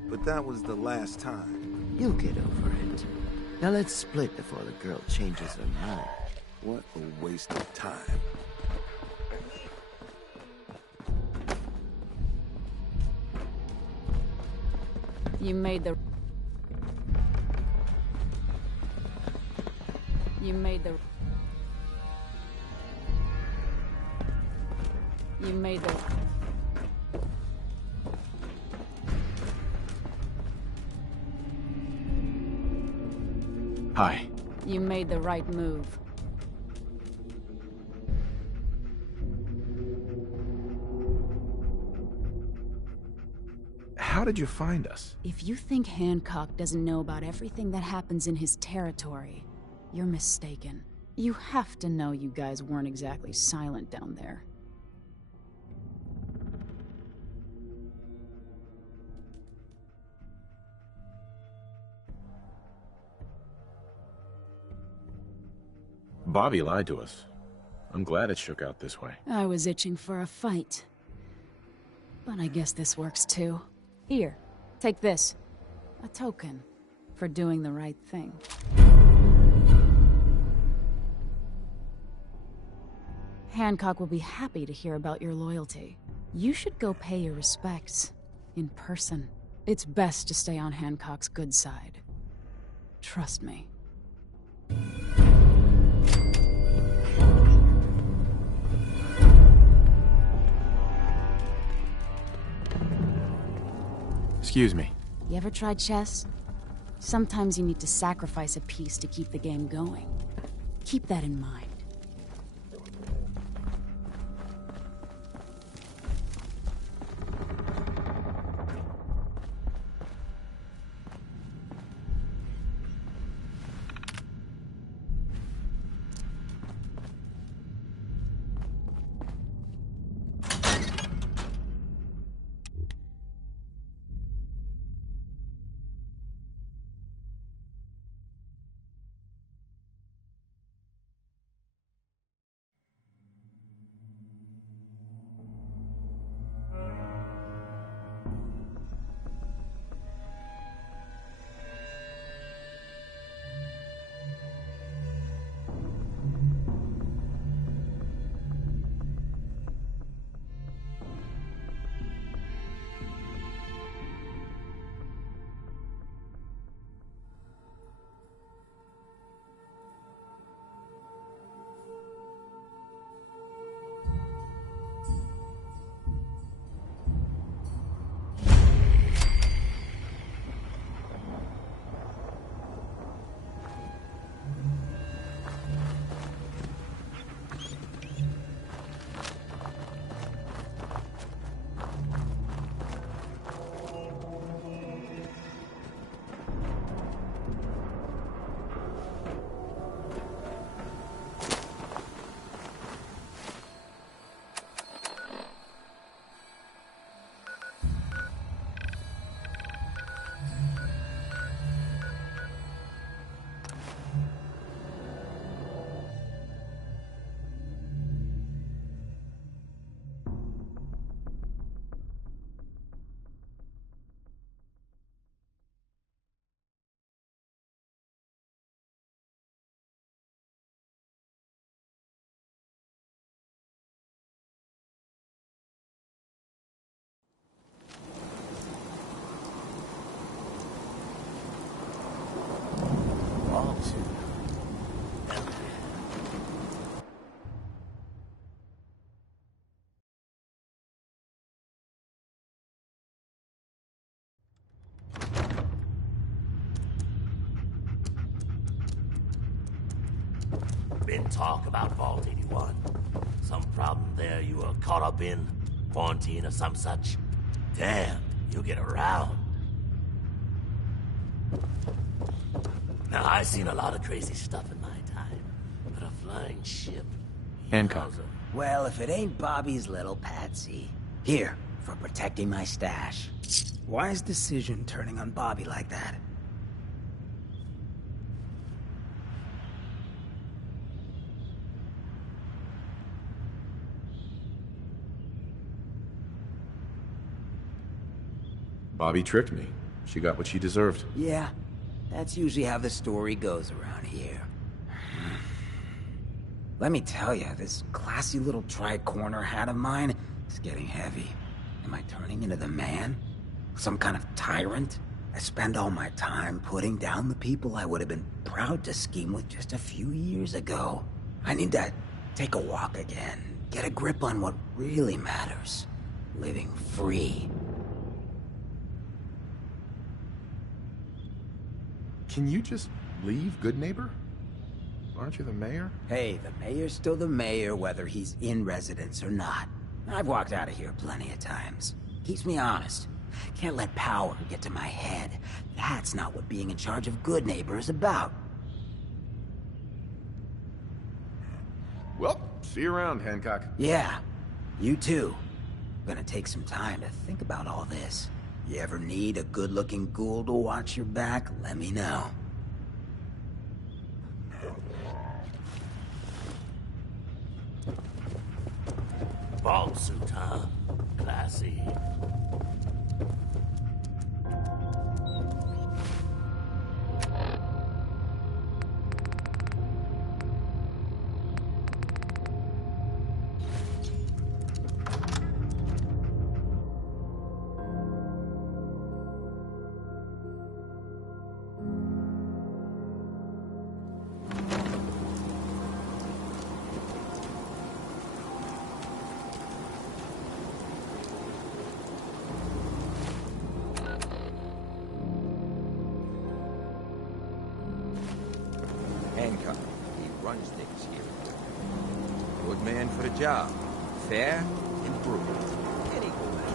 But that was the last time. You'll get over it. Now let's split before the girl changes her mind. What a waste of time. You made the... You made the... You made the... Hi. You made the right move. How did you find us? If you think Hancock doesn't know about everything that happens in his territory, you're mistaken. You have to know you guys weren't exactly silent down there. Bobby lied to us. I'm glad it shook out this way. I was itching for a fight. But I guess this works too. Here, take this. A token for doing the right thing. Hancock will be happy to hear about your loyalty. You should go pay your respects in person. It's best to stay on Hancock's good side. Trust me. Excuse me. You ever tried chess? Sometimes you need to sacrifice a piece to keep the game going. Keep that in mind. talk about Vault 81? Some problem there you were caught up in? Quarantine or some such? Damn, you get around. Now, I've seen a lot of crazy stuff in my time, but a flying ship... Hancock. Well, if it ain't Bobby's little patsy. Here, for protecting my stash. Wise decision turning on Bobby like that. Bobby tricked me. She got what she deserved. Yeah, that's usually how the story goes around here. Let me tell you, this classy little tri-corner hat of mine is getting heavy. Am I turning into the man? Some kind of tyrant? I spend all my time putting down the people I would have been proud to scheme with just a few years ago. I need to take a walk again, get a grip on what really matters. Living free. Can you just leave, good neighbor? Aren't you the mayor? Hey, the mayor's still the mayor whether he's in residence or not. I've walked out of here plenty of times. Keeps me honest. Can't let power get to my head. That's not what being in charge of Good Neighbor is about. Well, see you around, Hancock. Yeah, you too. Gonna take some time to think about all this. You ever need a good-looking ghoul to watch your back, let me know. Ball suit, huh? Classy. Hancock, he runs things here. Good man for the job. Fair and brutal. Any good man.